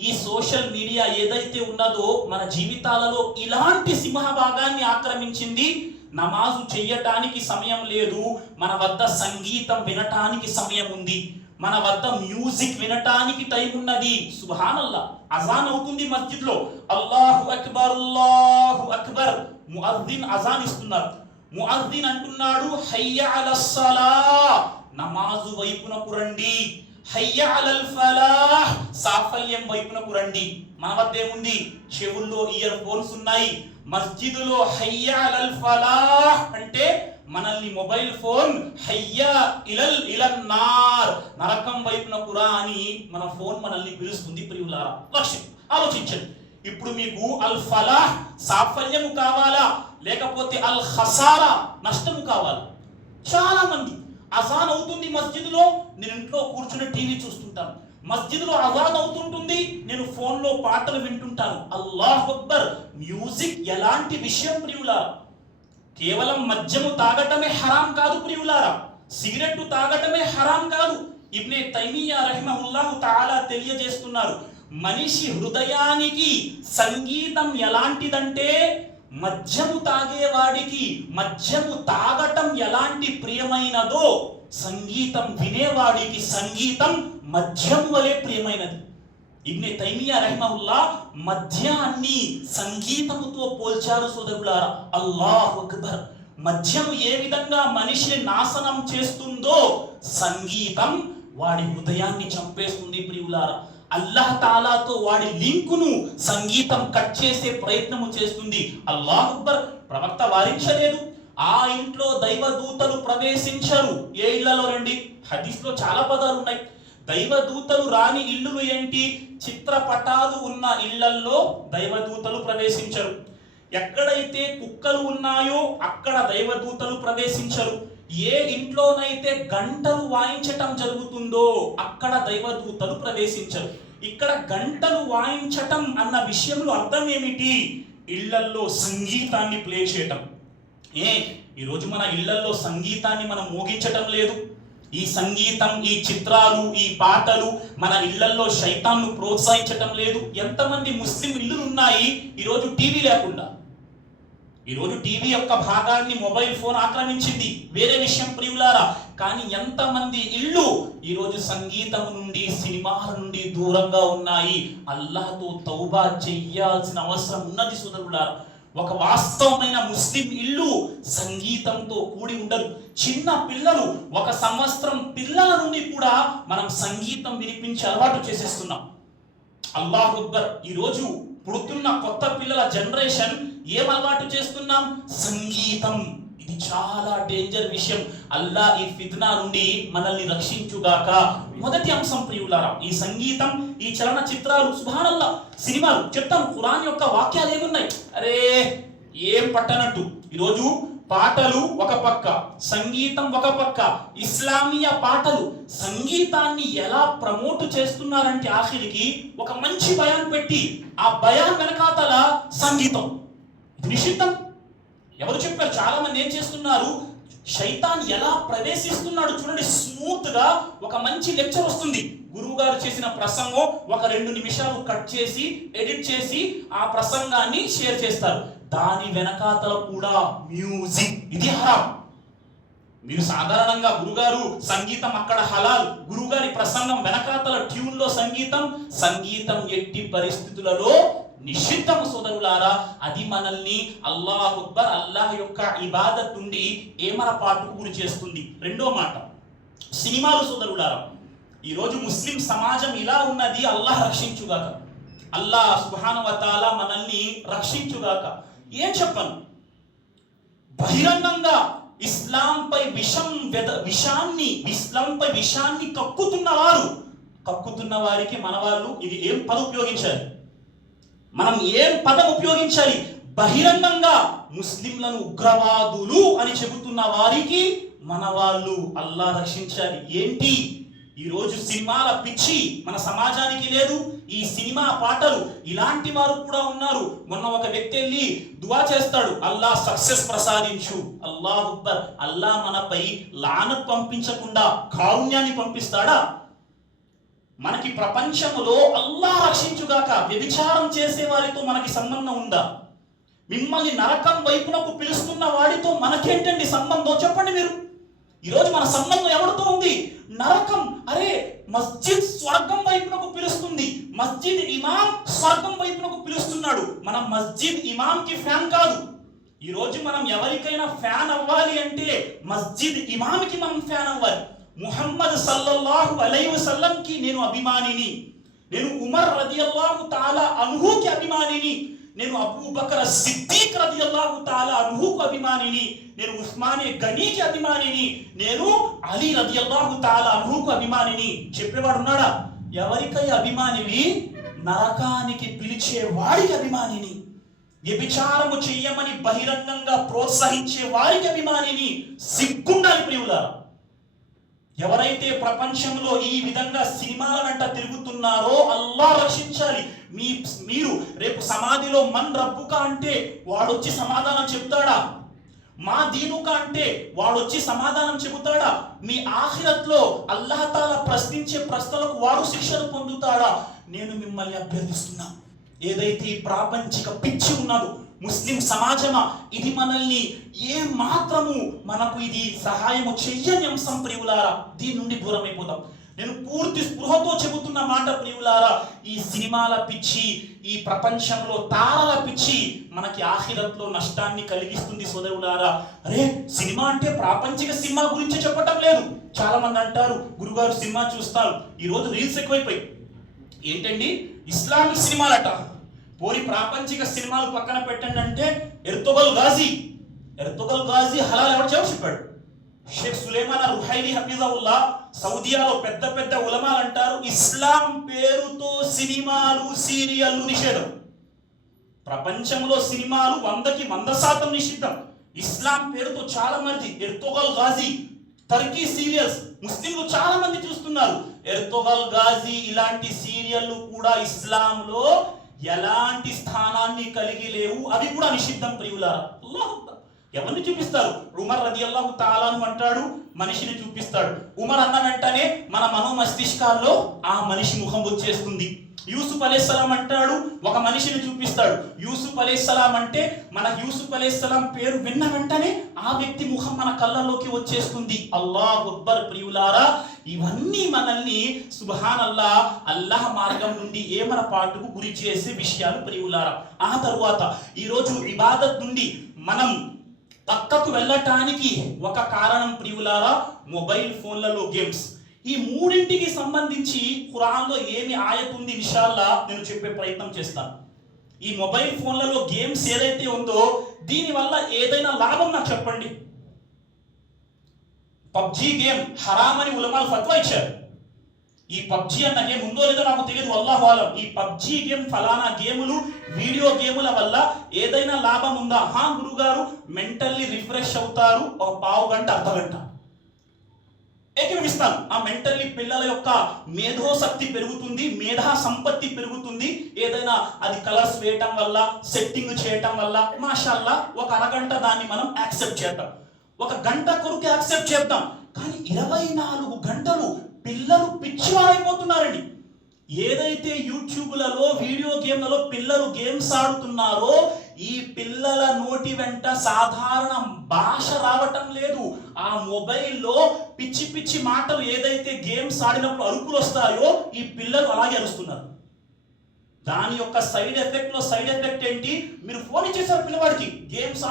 ఈ సోషల్ మీడియా ఏదైతే ఉన్నదో మన జీవితాలలో ఇలాంటి సింహభాగాన్ని ఆక్రమించింది. నమాజు చెయ్యటానికి సమయం లేదు, మన వద్ద సంగీతం వినటానికి సమయం ఉంది, మన వద్ద మ్యూజిక్ వినటానికి టైం ఉన్నది. సుబ్హానల్లాహ్, అజాన్ అవుతుంది మస్జిద్లో, అల్లాహు అక్బర్ అల్లాహు అక్బర్, ముఅజ్జిన్ అజాన్ ఇస్తున్నారు. ముఅజ్జిన్ అంటున్నాడు, హయ్య అలస్ సలాహ్, నమాజు వైపునకు రండి, హయ్య అలల్ ఫలాహ్, సాఫల్యం వైపునకు రండి. మన వద్ద ఏముంది? చెవుల్లో ఇయర్ ఫోన్స్ ఉన్నాయి. మస్జిదులో హయ్య అలల్ ఫలాహ్ అంటే మనల్ని మొబైల్ ఫోన్ హయ్య ఇలల్ నార్, నరకం వైపునకు రా అని మన ఫోన్ మనల్ని పిలుస్తుంది ప్రియులారా. లక్ష్యం ఆలోచించండి. ఇప్పుడు మీకు అల్ ఫలాహ్ సాఫల్యము కావాలా, లేకపోతే అల్ ఖసారా నష్టము కావాలా? చాలా మంది అజాన్ అవుతుంది మస్జిద్లో, నేను ఇంట్లో కూర్చుని టీవీ చూస్తుంటాను. మస్జిద్లో అజాన్ అవుతుంటుంది, నేను ఫోన్లో పాటలు వింటుంటాను. అల్లాహు అక్బర్. మ్యూజిక్ ఎలాంటి విషయం ప్రియులారా? కేవలం మద్యము తాగటమే హరాం కాదు ప్రియులారా, సిగరెట్ తాగటమే హరాం కాదు. ఇబ్నే తైమియా రహిమహుల్లాహు తఆలా తెలియజేస్తున్నారు, మనిషి హృదయానికి సంగీతం ఎలాంటిదంటే, మద్యము తాగేవాడికి మద్యము తాగటం ఎలాంటి ప్రియమైనదో, సంగీతం వినేవాడికి సంగీతం మద్యం వలె ప్రియమైనది. ఇబ్నే తైమియా రహిమహుల్లా మద్యాన్ని సంగీతముతో పోల్చారు సోదరులారా. అల్లాహు అక్బర్. మద్యము ఏ విధంగా మనిషిని నాశనం చేస్తుందో, సంగీతం వాడి హృదయాన్ని చంపేస్తుంది ప్రియులారా. అల్లాహ్ తాలాతో వాడి లింకును సంగీతం కట్ చేసే ప్రయత్నము చేస్తుంది. అల్లాహ్ అక్బర్. ప్రవక్త వారించలేదు, ఆ ఇంట్లో దైవదూతలు ప్రవేశించరు. ఏ ఇళ్లలో రండి, హదీస్ లో చాలా పదాలు ఉన్నాయి. దైవదూతలు రాని ఇల్లులు ఏంటి? చిత్రపటాలు ఉన్న ఇళ్లల్లో దైవదూతలు ప్రవేశించరు. ఎక్కడైతే కుక్కలు ఉన్నాయో అక్కడ దైవదూతలు ప్రవేశించరు. ఏ ఇంట్లోనైతే గంటలు వాయించటం జరుగుతుందో అక్కడ దైవదూతలు ప్రవేశించరు. ఇక్కడ గంటలు వాయించటం అన్న విషయంలో అర్థం ఏమిటి? ఇళ్లల్లో సంగీతాన్ని ప్లే చేయటం. ఈరోజు మన ఇళ్లల్లో సంగీతాన్ని మనం మోగించటం లేదు. ఈ సంగీతం, ఈ చిత్రాలు, ఈ పాటలు మన ఇళ్లల్లో శైతాన్ను ప్రోత్సహించటం లేదు. ఎంతమంది ముస్లిం ఇల్లులు ఉన్నాయి ఈరోజు టీవీ లేకుండా? ఈరోజు టీవీ యొక్క భాగాన్ని మొబైల్ ఫోన్ ఆక్రమించింది, వేరే విషయం ప్రియులారా. కానీ ఎంతమంది ఇళ్ళు ఈరోజు సంగీతం నుండి, సినిమాల నుండి దూరంగా ఉన్నాయి? అల్లాహ్తో తౌబా చెయ్యాల్సిన అవసరం ఉన్నది సోదరులారా. ఒక వాస్తవమైన ముస్లిం ఇల్లు సంగీతంతో కూడి ఉండదు. చిన్న పిల్లలు, 1 సంవత్సరం పిల్లల నుండి కూడా మనం సంగీతం వినిపించి అలవాటు చేసేస్తున్నాం. అల్లాహ్ అక్బర్. ఈరోజు పుడుతున్న కొత్త పిల్లల జనరేషన్ ఏం అలవాటు చేస్తున్నాం? సంగీతం. ఇది చాలా డేంజర్ విషయం. అల్లా ఈ ఫిత్నా నుండి మనల్ని రక్షించుగాక. మొదటి అంశం ప్రియులారా, ఈ సంగీతం, ఈ చలన చిత్రాలు, సుబ్హానల్లా, సినిమాలు. చెప్తాం ఖురాన్ యొక్క వాక్యాలు ఏమున్నాయి. అరే ఏం పట్టనట్టు ఈరోజు పాటలు ఒక పక్క, సంగీతం ఒక పక్క, ఇస్లామీయ పాటలు. సంగీతాన్ని ఎలా ప్రమోట్ చేస్తున్నారంటే ఆఖరికి ఒక మంచి బయాన్ పెట్టి ఆ బయాన్ వెనకాతల సంగీతం. ఇది నిషిద్ధం. ఎవరు చెప్పారు? చాలా మంది ఏం చేస్తున్నారు, శైతాన్ ఎలా ప్రవేశిస్తున్నాడు చూడండి. స్మూత్ గా ఒక మంచి లెక్చర్ వస్తుంది, గురువు గారు చేసిన ప్రసంగం ఒక 2 నిమిషాలు కట్ చేసి ఎడిట్ చేసి ఆ ప్రసంగాన్ని షేర్ చేస్తారు. దాని వెనకాతల కూడా మ్యూజిక్. ఇది హరాం. మీరు సాధారణంగా గురుగారు సంగీతం అక్కడ హలాల్, గురుగారి ప్రసంగం వెనకాతల ట్యూన్ లో సంగీతం ఎట్టి పరిస్థితులలో నిషిద్ధం సోదరులారా. అది మనల్ని అల్లాహ్ అక్బర్, అల్లాహ్ యొక్క ఇబాదత్ నుండి ఏమరపాటుకు గురి చేస్తుంది. రెండో మాట, సినిమాలు సోదరులారా. ఈరోజు ముస్లిం సమాజం ఇలా ఉన్నది. అల్లాహ్ రక్షించుగాక, అల్లాహ్ సుబ్హానహు వ తఆలా మనల్ని రక్షించుగాక. ఏం చెప్పను, బహిరంగంగా ఇస్లాంపై విషాన్ని కక్కుతున్న వారికి మన వాళ్ళు ఇది ఏం పదం ఉపయోగించాలి? మనం ఏం పదం ఉపయోగించాలి? బహిరంగంగా ముస్లింలను ఉగ్రవాదులు అని చెబుతున్న వారికి మన వాళ్ళు అల్లాహ్ రక్షించాలి. ఏంటి ఈరోజు సినిమాల పిచ్చి మన సమాజానికి లేదు. ఈ సినిమా పాటలు, ఇలాంటి వారు కూడా ఉన్నారు. మొన్న ఒక వ్యక్తి వెళ్ళి దువా చేస్తాడు, అల్లాహ్ సక్సెస్ ప్రసాదించు. అల్లాహ్ అక్బర్. అల్లాహ్ మనపై లానత్ పంపించకుండా కారుణ్యాన్ని పంపిస్తాడా? మనకి ప్రపంచంలో అల్లాహ్ రక్షించుగాక వ్యభిచారం చేసే వారితో మనకి సంబంధం ఉందా? మిమ్మల్ని నరకం వైపునకు పిలుస్తున్న వాడితో మనకేంటండి సంబంధం? చెప్పండి మీరు. ఈరోజు మన సంబంధం ఎవరితో ఉంది? నరకం. అరే మస్జిద్ స్వర్గం వైపునకు పిలుస్తుంది, మస్జిద్ ఇమాం స్వర్గం వైపునకు పిలుస్తున్నాడు. మనం మస్జిద్ ఇమాంకి ఫ్యాన్ కాదు. ఈరోజు మనం ఎవరికైనా ఫ్యాన్ అవ్వాలి అంటే మస్జిద్ ఇమాంకి మనం ఫ్యాన్ అవ్వాలి. ముహమ్మద్ సల్లల్లాహు అలైహి వసల్లం కి నేను అభిమానిని, నేను ఉమర్ రదియల్లాహు తాలా అన్హుకి అభిమానిని, నేను అబూబకర్ సిద్దీక్ రదియల్లాహు తాలా అన్హుకు అభిమానిని, నేను ఉస్మానే గనీకి అభిమానిని, నేను అలీ రదియల్లాహు తాలా అన్హుకు అభిమానిని చెప్పేవాడు ఉన్నాడా? ఎవరికై అభిమానివి? నరకానికి పిలిచే వాడికి అభిమానిని, వ్యభిచారము చెయ్యమని బహిరంగంగా ప్రోత్సహించే వారికి అభిమానిని. సిగ్గుండాలి ప్రియులారా. ఎవరైతే ప్రపంచంలో ఈ విధంగా సినిమాల వెంట తిరుగుతున్నారో అల్లాహ్ రక్షించాలి. మీరు రేపు సమాధిలో మన్ రబ్బుక అంటే వాడొచ్చి సమాధానం చెప్తాడా? మా దీనుక అంటే వాడొచ్చి సమాధానం చెబుతాడా? మీ ఆఖిరత్లో అల్లాహ్ తాలా ప్రశ్నించే ప్రశ్నలకు వాడు శిక్షను పొందుతాడా? నేను మిమ్మల్ని అభ్యర్థిస్తున్నా, ఏదైతే ప్రాపంచిక పిచ్చి ఉన్నదో ముస్లిం సమాజమా, ఇది మనల్ని ఏ మాత్రము మనకు ఇది సహాయము చెయ్యని అంశం ప్రియులారా. దీని నుండి దూరం అయిపోతాం. నేను పూర్తి స్పృహతో చెబుతున్న మాట ప్రియులారా, ఈ సినిమాల పిచ్చి, ఈ ప్రపంచంలో తారల పిచ్చి మనకి ఆఖిరత్లో నష్టాన్ని కలిగిస్తుంది సోదరులారా. అరే సినిమా అంటే ప్రాపంచిక సినిమా గురించి చెప్పటం లేదు. చాలా మంది అంటారు, గురుగారు సినిమా చూస్తారు. ఈరోజు రీల్స్ ఎక్కువైపోయి ఏంటండి ఇస్లామిక్ సినిమాలట, పోరి ప్రాపంచిక సినిమాలు పక్కన పెట్టండి అంటే ఎర్తుగల్ గాజీ హలాల్ ఎవరు చెప్పాడు? షేక్ సులేమాన్ రుహైలీ హఫీజహుల్లా సౌదియాలో పెద్ద పెద్ద ఉలమాలు అంటారు, ఇస్లాం పేరుతో సినిమాలు సీరియల్లు నిషేధం. ప్రపంచంలో సినిమాలు 100% నిషిద్ధం. ఇస్లాం పేరుతో చాలా మంది ఎర్తుగల్ గాజీ, టర్కీ సీరియల్స్ ముస్లింలు చాలా మంది చూస్తున్నారు. ఎర్తుగల్ గాజీ ఇలాంటి సీరియల్లు కూడా ఇస్లాంలో ఎలాంటి స్థానాన్ని కలిగి లేవు, అవి కూడా నిషిద్ధం ప్రియులారా. అల్లాహ్ ఎవరిని చూపిస్తారు? ఉమర్ రదియల్లాహు తాలా అంటాడు, మనిషిని చూపిస్తాడు. ఉమర్ అన్న వెంటనే మన మనోమస్తిష్కాల్లో ఆ మనిషి ముఖం వచ్చేస్తుంది. యూసుఫ్ అలైహిస్సలాం అంటాడు, ఒక మనిషిని చూపిస్తాడు. యూసుఫ్ అలైహిస్సలాం అంటే మన యూసుఫ్ అలైహిస్సలాం పేరు విన్న వెంటనే ఆ వ్యక్తి ముఖం మన కళ్ళలోకి వచ్చేస్తుంది. అల్లాహు అక్బర్ ప్రియులారా. ఇవన్నీ మనల్ని సుబ్హానల్లా అల్లాహ్ మార్గం నుండి ఏమన పాటుకు గురి చేసే విషయాలు ప్రియులారా. ఆ తరువాత ఈరోజు ఇబాదత్ నుండి మనం పక్కకు వెళ్ళటానికి ఒక కారణం ప్రియులారా, మొబైల్ ఫోన్లలో గేమ్స్. ఈ మూడింటికి సంబంధించి ఖురాన్లో ఏమి ఆయత్ ఉంది ఇన్షాల్లా నేను చెప్పే ప్రయత్నం చేస్తాను. ఈ మొబైల్ ఫోన్లలో గేమ్స్ ఏదైతే ఉందో దీనివల్ల ఏదైనా లాభం నాకు చెప్పండి. పబ్జీ గేమ్ హరామ్ అని ఉలమాలు ఫత్వా ఇచ్చారు. ఈ పబ్జీ అన్న గేమ్ ఉందో లేదో నాకు తెలియదు, అల్లాహు ఆలం. ఈ పబ్జీ గేమ్ ఫలానా గేములు వీడియో గేముల వల్ల ఏదైనా లాభం ఉందా? హా గురుగారు, మెంటల్లీ రిఫ్రెష్ అవుతారు, ఒక పావు గంట అర్ధగంట ఏకీభవిస్తాను. ఆ మెంటల్లీ పిల్లల యొక్క మేధోశక్తి పెరుగుతుంది, మేధా సంపత్తి పెరుగుతుంది. ఏదైనా అది కలర్స్ వేయటం వల్ల, సెట్టింగ్ చేయటం వల్ల మాషాల్లా ఒక అరగంట దాన్ని మనం యాక్సెప్ట్ చేద్దాం, ఒక గంట కొరకు యాక్సెప్ట్ చేద్దాం. కానీ 24 గంటలు పిల్లలు పిచ్చివారైపోతున్నారండి. ఏదైతే యూట్యూబ్లలో వీడియో గేమ్లలో పిల్లలు గేమ్స్ ఆడుతున్నారో ఈ పిల్లల నోటి వెంట సాధారణ భాష రావటం లేదు. ఆ మొబైల్లో పిచ్చి పిచ్చి మాటలు ఏదైతే గేమ్స్ ఆడినప్పుడు అరుపులు వస్తాయో ఈ పిల్లలు అలాగే అరుస్తున్నారు. దాని యొక్క సైడ్ ఎఫెక్ట్ ఏంటి? మీరు ఫోన్ ఇచ్చేసారు పిల్లవాడికి, గేమ్స్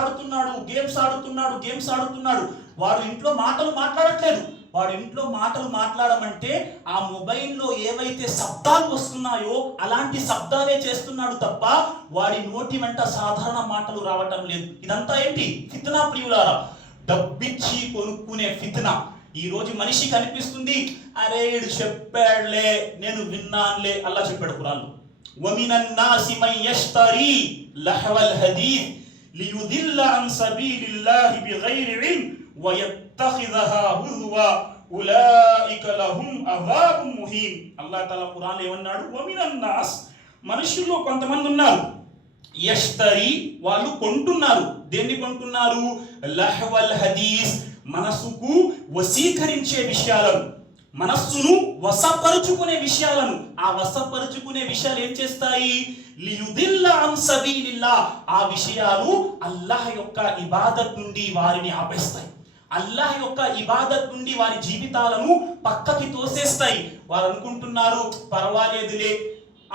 ఆడుతున్నాడు. వాడు ఇంట్లో మాటలు మాట్లాడట్లేదు. వాడు ఇంట్లో మాటలు మాట్లాడమంటే ఆ మొబైల్లో ఏవైతే శబ్దాలు వస్తున్నాయో అలాంటి శబ్దాలే చేస్తున్నాడు తప్ప వాడి నోటి వెంట సాధారణ మాటలు రావటం లేదు. ఇదంతా ఏంటి? ఫిత్నా ప్రియులారా, డబ్బిచ్చి కొనుక్కునే ఫిత్నా. ఈ రోజు మనిషి కనిపిస్తుంది, అరే ఇడు చెప్పాడులే, నేను విన్నానులే, అల్లా చెప్పాడు ఖురాన్లో, వమినన్ నాసి మన్ యష్తరీ లహవల్ హదీస్ లియుదిల్ల అన్ సబీలిల్లాహి బిగైరి ఇల్మ్ వయత్తఖిదహా హుజ్వా ఉలైక లహుం అజాబున్ ముహీన్. అల్లాహ్ తఆలా ఖురాన్లో ఏమన్నాడు? వమినన్ నాస్, మనుషుల్లో కొంతమంది ఉన్నారు, యష్తరీ, వాళ్ళు కొంటున్నారు. దేన్ని కొంటున్నారు? లహవల్ హదీస్, మనసుకు వశీకరించే విషయాలను, మనస్సును వశపరుచుకునే విషయాలను. ఆ వశపరుచుకునే విషయాలు ఏం చేస్తాయి? లియుదిల్ల అన్ సబీలిల్లాహ్, ఆ విషయాలు అల్లాహ్ యొక్క ఇబాదత్ నుండి వారిని ఆపేస్తాయి. అల్లాహ్ యొక్క ఇబాదత్ నుండి వారి జీవితాలను పక్కకి తోసేస్తాయి. వారు అనుకుంటున్నారు పర్వాలేదులే,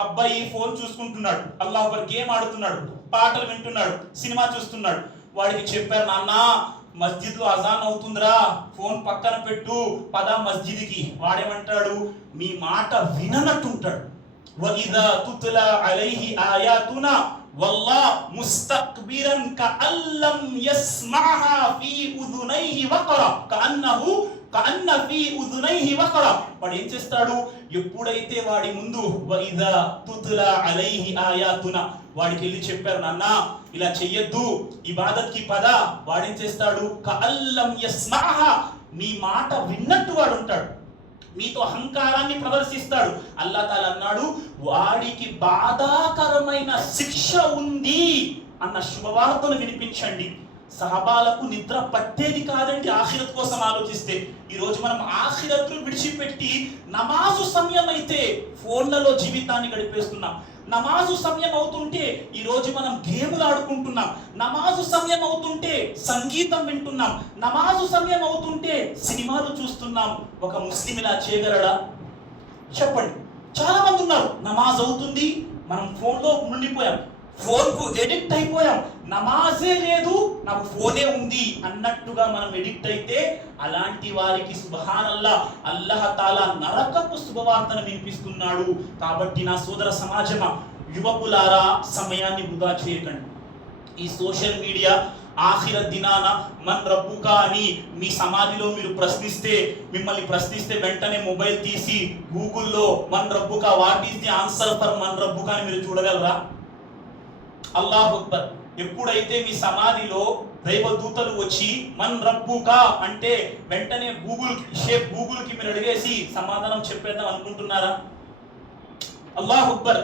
అబ్బాయి ఫోన్ చూసుకుంటున్నాడు, అల్లాహ్ అక్బర్ గేమ్ ఆడుతున్నాడు, పాటలు వింటున్నాడు, సినిమా చూస్తున్నాడు. వాడికి చెప్పారు, నాన్న మస్జిద్ లో అజాన్ అవుతుందిరా, ఫోన్ పక్కన పెట్టు, పద మస్జిద్కి. వాడేమంటాడు? మీ మాట విననట్టుంటాడు. వఇదా తుత్లా అలైహి ఆయాతునా వల్లా ముస్తక్బిరన్ కఅల్లం యస్మఅహా ఫీ ఉదునైహి వఖరా కఅన్న ఫీ ఉదునైహి వఖరా. వాడు ఏం చేస్తాడు? ఎప్పుడైతే వాడి ముందు వఇదా తుత్లా అలైహి ఆయాతునా, వాడికి వెళ్ళి చెప్పారు, నాన్న ఇలా చెయ్యొద్దు, ఇబాదత్కి పద. వాడేం చేస్తాడు? కఅల్లం యస్మఅహా, మీ మాట విన్నట్టు వాడు ఉంటాడు, మీతో అహంకారాన్ని ప్రదర్శిస్తాడు. అల్లాహ్ తాలా అన్నాడు, వాడికి బాధాకరమైన శిక్ష ఉంది అన్న శుభవార్తను వినిపించండి. సహబాలకు నిద్ర పట్టేది కాదండి ఆఖిరత్ కోసం ఆలోచిస్తే. ఈరోజు మనం ఆఖిరత్ను విడిచిపెట్టి నమాజు సమయం అయితే ఫోన్లలో జీవితాన్ని గడిపేస్తున్నాం. నమాజు సమయం అవుతుంటే ఈరోజు మనం గేములు ఆడుకుంటున్నాం. నమాజు సమయం అవుతుంటే సంగీతం వింటున్నాం. నమాజు సమయం అవుతుంటే సినిమాలు చూస్తున్నాం. ఒక ముస్లిం ఇలా చేయగలడా? చెప్పండి. చాలా మంది ఉన్నారు, నమాజ్ అవుతుంది, మనం ఫోన్లో ఉండిపోయాం, ఫోన్కు ఎడిక్ట్ అయిపోయాం, నమాజే లేదు నాకు ఫోనే ఉంది అన్నట్టుగా మనం ఎడిక్ట్ అయితే అలాంటి వారికి సుబ్హానల్లా అల్లాహ్ తాలా నరకపు శుభవార్తను వినిపిస్తున్నాడు. కాబట్టి నా సోదర సమాజమా, యువకులారా, సమయాన్ని వృధా చేయకండి. ఈ సోషల్ మీడియా ఆఖిరత్ దినాన మన్ రబ్బుకా అని మీ సమాధిలో మీరు మిమ్మల్ని ప్రశ్నిస్తే వెంటనే మొబైల్ తీసి గూగుల్లో మన్ రబ్బుకా, what is the answer for మన్ రబ్బుకా అని మీరు చూడగలరా? అల్లాహు అక్బర్. ఎప్పుడైతే మీ సమాధిలో దైవదూతలు వచ్చి మన్ రబ్బుకా అంటే వెంటనే గూగుల్కి మీరు అడిగేసి సమాధానం చెప్పేద్దాం అనుకుంటున్నారా? అల్లాహు అక్బర్.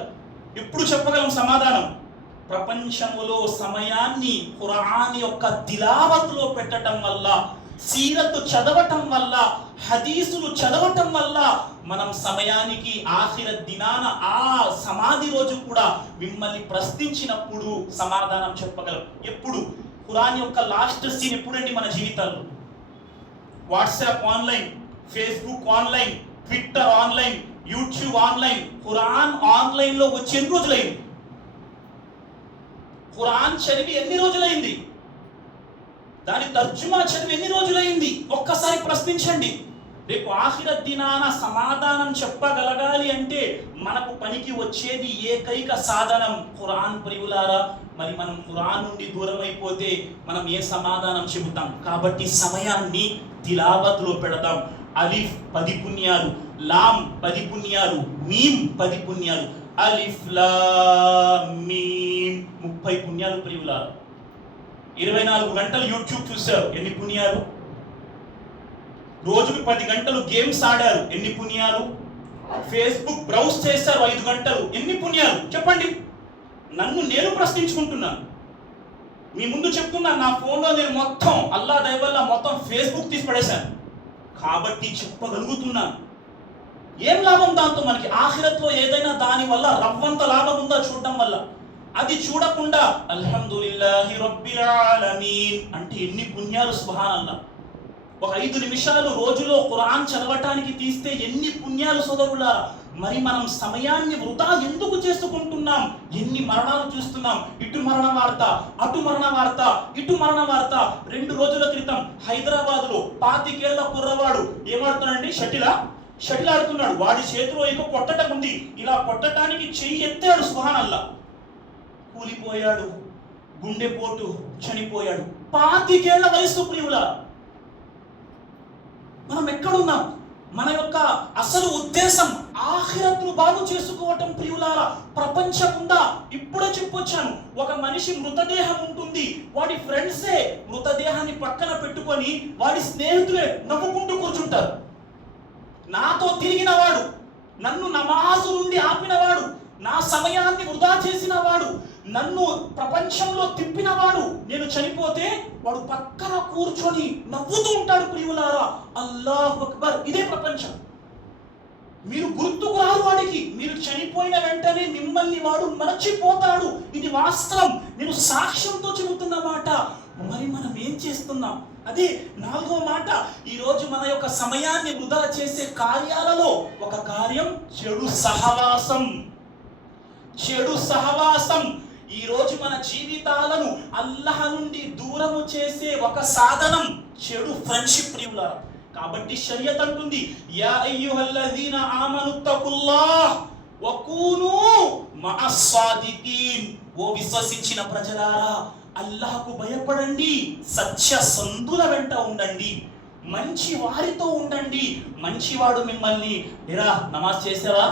ఎప్పుడు చెప్పగలం సమాధానం? ప్రపంచములో సమయాన్ని ఖురాన్ యొక్క తిలావత్లో పెట్టడం వల్ల, సీరత్ చదవటం వల్ల, హదీసులు చదవటం వల్ల మనం సమయానికి ఆఖిరత్ దినాన ఆ సమాధి రోజు కూడా మిమ్మల్ని ప్రశ్నించినప్పుడు సమాధానం చెప్పగలం. ఎప్పుడు? ఖురాన్ యొక్క లాస్ట్ సీన్ ఎప్పుడండి మన జీవితాల్లో? WhatsApp online, Facebook online, Twitter online, YouTube online, Quran ఆన్లైన్లో వచ్చి ఎన్ని రోజులైంది? ఖురాన్ చదివి ఎన్ని రోజులైంది? దాని తర్జుమా చదివి ఎన్ని రోజులైంది? ఒక్కసారి ప్రశ్నించండి. రేపు ఆఖిరత్ దినాన సమాధానం చెప్పగలగాలి అంటే మనకు పనికి వచ్చేది ఏకైక సాధనం ఖురాన్. ప్రియులారా, మరి మనం ఖురాన్ నుండి దూరం అయిపోతే మనం ఏ సమాధానం చెబుతాం? కాబట్టి సమయాన్ని తిలావత్లో పెడదాం. అలిఫ్ 10 పుణ్యాలు, లామ్ 10 పుణ్యాలు, మీమ్ 10 పుణ్యాలు, అలిఫ్ లామ్ మీమ్ 30 పుణ్యాలు. ప్రియులారా, 24 గంటలు యూట్యూబ్ చూశారు, ఎన్ని పుణ్యాలు? రోజుకు 10 గంటలు గేమ్స్ ఆడారు, ఎన్ని పుణ్యాలు? ఫేస్బుక్ బ్రౌజ్ చేశారు 5 గంటలు, ఎన్ని పుణ్యాలు? చెప్పండి. నన్ను నేను ప్రశ్నించుకుంటున్నాను, మీ ముందు చెప్తున్నాను. నా ఫోన్లో నేను మొత్తం అల్లా దయ వల్ల మొత్తం ఫేస్బుక్ తీసి పడేశాను కాబట్టి చెప్పగలుగుతున్నాను. ఏం లాభం దాంతో? మనకి ఆఖిరత్లో ఏదైనా దాని వల్ల రవ్వంత లాభం ఉందా చూడడం వల్ల? అది చూడకుండా అల్హమ్దులిల్లాహి రబ్బిల్ ఆలమీన్ అంటే ఎన్ని పుణ్యాలు! సుబ్హానల్లాహ్. ఒక 5 నిమిషాలు రోజులో ఖురాన్ చదవటానికి తీస్తే ఎన్ని పుణ్యాలు సోదరులారా! మరి మనం సమయాన్ని వృధా ఎందుకు చేసుకుంటున్నాం? ఎన్ని మరణాలు చూస్తున్నాం. ఇటు మరణ వార్త, అటు మరణ వార్త, ఇటు మరణ వార్త. 2 రోజుల క్రితం హైదరాబాద్లో 25 ఏళ్ల కుర్రవాడు ఏమాడుతున్నాడండి? షటిల్ ఆడుతున్నాడు. వాడి చేతిలో ఏదో కొట్టడం ఉంది, ఇలా కొట్టడానికి చెయ్యి ఎత్తాడు. సుబ్హానల్లాహ్. కూలిపోయాడు, గుండెపోటు, చనిపోయాడు. 25 ఏళ్ల వయసు. ప్రియులా, మనం ఎక్కడున్నాం? మన యొక్క అసలు ఉద్దేశం ఆఖిరత్ను బాగు చేసుకోవటం. ప్రియులారా, ప్రపంచం ఉందా? ఇప్పుడే చెప్పొచ్చాను. ఒక మనిషి మృతదేహం ఉంటుంది, వాడి ఫ్రెండ్సే మృతదేహాన్ని పక్కన పెట్టుకొని వాడి స్నేహితులే నవ్వుకుంటూ కూర్చుంటారు. నాతో తిరిగిన వాడు, నన్ను నమాజు నుండి ఆపినవాడు, నా సమయాన్ని వృధా చేసిన వాడు, నన్ను ప్రపంచంలో తిప్పినవాడు, నేను చనిపోతే వాడు పక్కన కూర్చొని నవ్వుతూ ఉంటాడు. ప్రియులారా, అల్లాహు అక్బర్. ఇదే ప్రపంచం. మీరు గుర్తుకు రారు వాడికి. మీరు చనిపోయిన వెంటనే మిమ్మల్ని వాడు మరచిపోతాడు. ఇది వాస్తవం. నేను సాక్ష్యంతో చెబుతున్న మాట. మరి మనం ఏం చేస్తున్నాం? అదే 4వ మాట. ఈరోజు మన యొక్క సమయాన్ని వృధా చేసే కార్యాలలో ఒక కార్యం చెడు సహవాసం. చెడు సహవాసం ఈ రోజు మన జీవితాలను అల్లాహ్ నుండి దూరము చేసే ఒక సాధనం చెడు ఫ్రెండ్షిప్. ప్రియులారా, కాబట్టి షరియత్ అంటుంది, యా అయ్యుహల్లదీన ఆమనుత్తకుల్లాహ్ వకూను మఅస్సాదికీన్. ఓ విశ్వసించిన ప్రజలారా, అల్లాహ్కు భయపడండి, సత్యసంధుల వెంట ఉండండి, మంచి వారితో ఉండండి. మంచివాడు మిమ్మల్ని, ఎరా నమాజ్ చేసావా?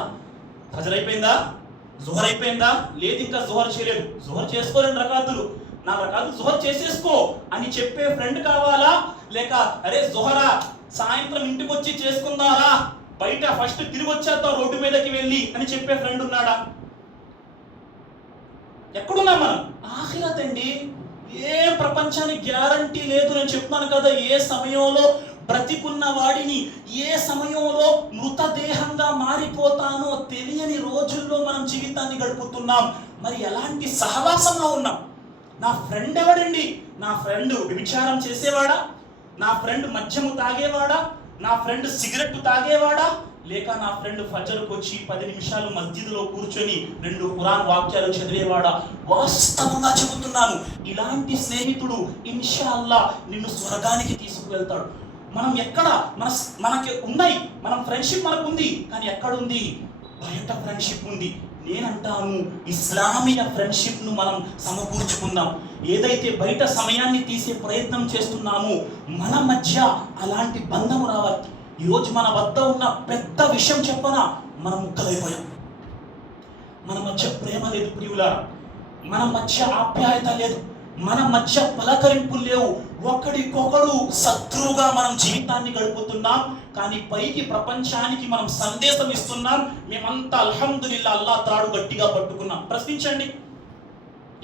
ఫజర్ అయిపోయిందా? జుహర్ అయిపోయిందా? లేదు, ఇంకా జుహర్ చేయలేదు. జుహర్ చేసుకో, 2 రకాతులు, 4 రకాతులు జుహర్ చేసేసుకో అని చెప్పే ఫ్రెండ్ కావాలా? లేక అరే జుహరా సాయంత్రం ఇంటికి వచ్చి చేసుకుందారా, బయట ఫస్ట్ తిరిగి వచ్చేద్దాం రోడ్డు మీదకి వెళ్ళి అని చెప్పే ఫ్రెండ్ ఉన్నాడా? ఎక్కడున్నాం మనం? ఆఖిరత్ అండి. ఏ ప్రపంచానికి గ్యారంటీ లేదు. నేను చెప్తున్నాను కదా, ఏ సమయంలో బ్రతికున్న వాడిని ఏ సమయంలో మృతదేహంగా మారిపోతానో తెలియని రోజుల్లో మనం జీవితాన్ని గడుపుతున్నాం. మరి ఎలాంటి సహవాసంలో ఉన్నాం? నా ఫ్రెండ్ ఎవడండి? నా ఫ్రెండ్ వ్యభిచారం చేసేవాడా? నా ఫ్రెండ్ మద్యము తాగేవాడా? నా ఫ్రెండ్ సిగరెట్ తాగేవాడా? లేక నా ఫ్రెండ్ ఫజర్కి వచ్చి 10 నిమిషాలు మస్జిద్లో కూర్చొని 2 ఖురాన్ వాక్యాలు చదివేవాడా? వాస్తవంగా చెబుతున్నాను, ఇలాంటి స్నేహితుడు ఇన్షాల్లా నిన్ను స్వర్గానికి తీసుకువెళ్తాడు. మనం ఎక్కడ మనకి ఉన్నాయి, మనం ఫ్రెండ్షిప్ మనకు ఉంది, కానీ ఎక్కడుంది? బయట ఫ్రెండ్షిప్ ఉంది. నేనంటాను, ఇస్లామీయ ఫ్రెండ్షిప్ను మనం సమకూర్చుకుందాం. ఏదైతే బయట సమయాన్ని తీసే ప్రయత్నం చేస్తున్నామో మన మధ్య అలాంటి బంధం రావాలి. ఈరోజు మన వద్ద ఉన్న పెద్ద విషయం చెప్పనా, మనం ముక్కలైపోయాం. మన మధ్య ప్రేమ లేదు ప్రియులారా, మన మధ్య ఆప్యాయత లేదు, మన మధ్య పలకరింపులు లేవు. ఒకడికొకడు శత్రువుగా మనం జీవితాన్ని గడుపుతున్నాం. కానీ పైకి ప్రపంచానికి మనం సందేశం ఇస్తున్నాం, మేమంతా అల్హమ్దులిల్లా అల్లా తాడు గట్టిగా పట్టుకున్నాం. ప్రశ్నించండి,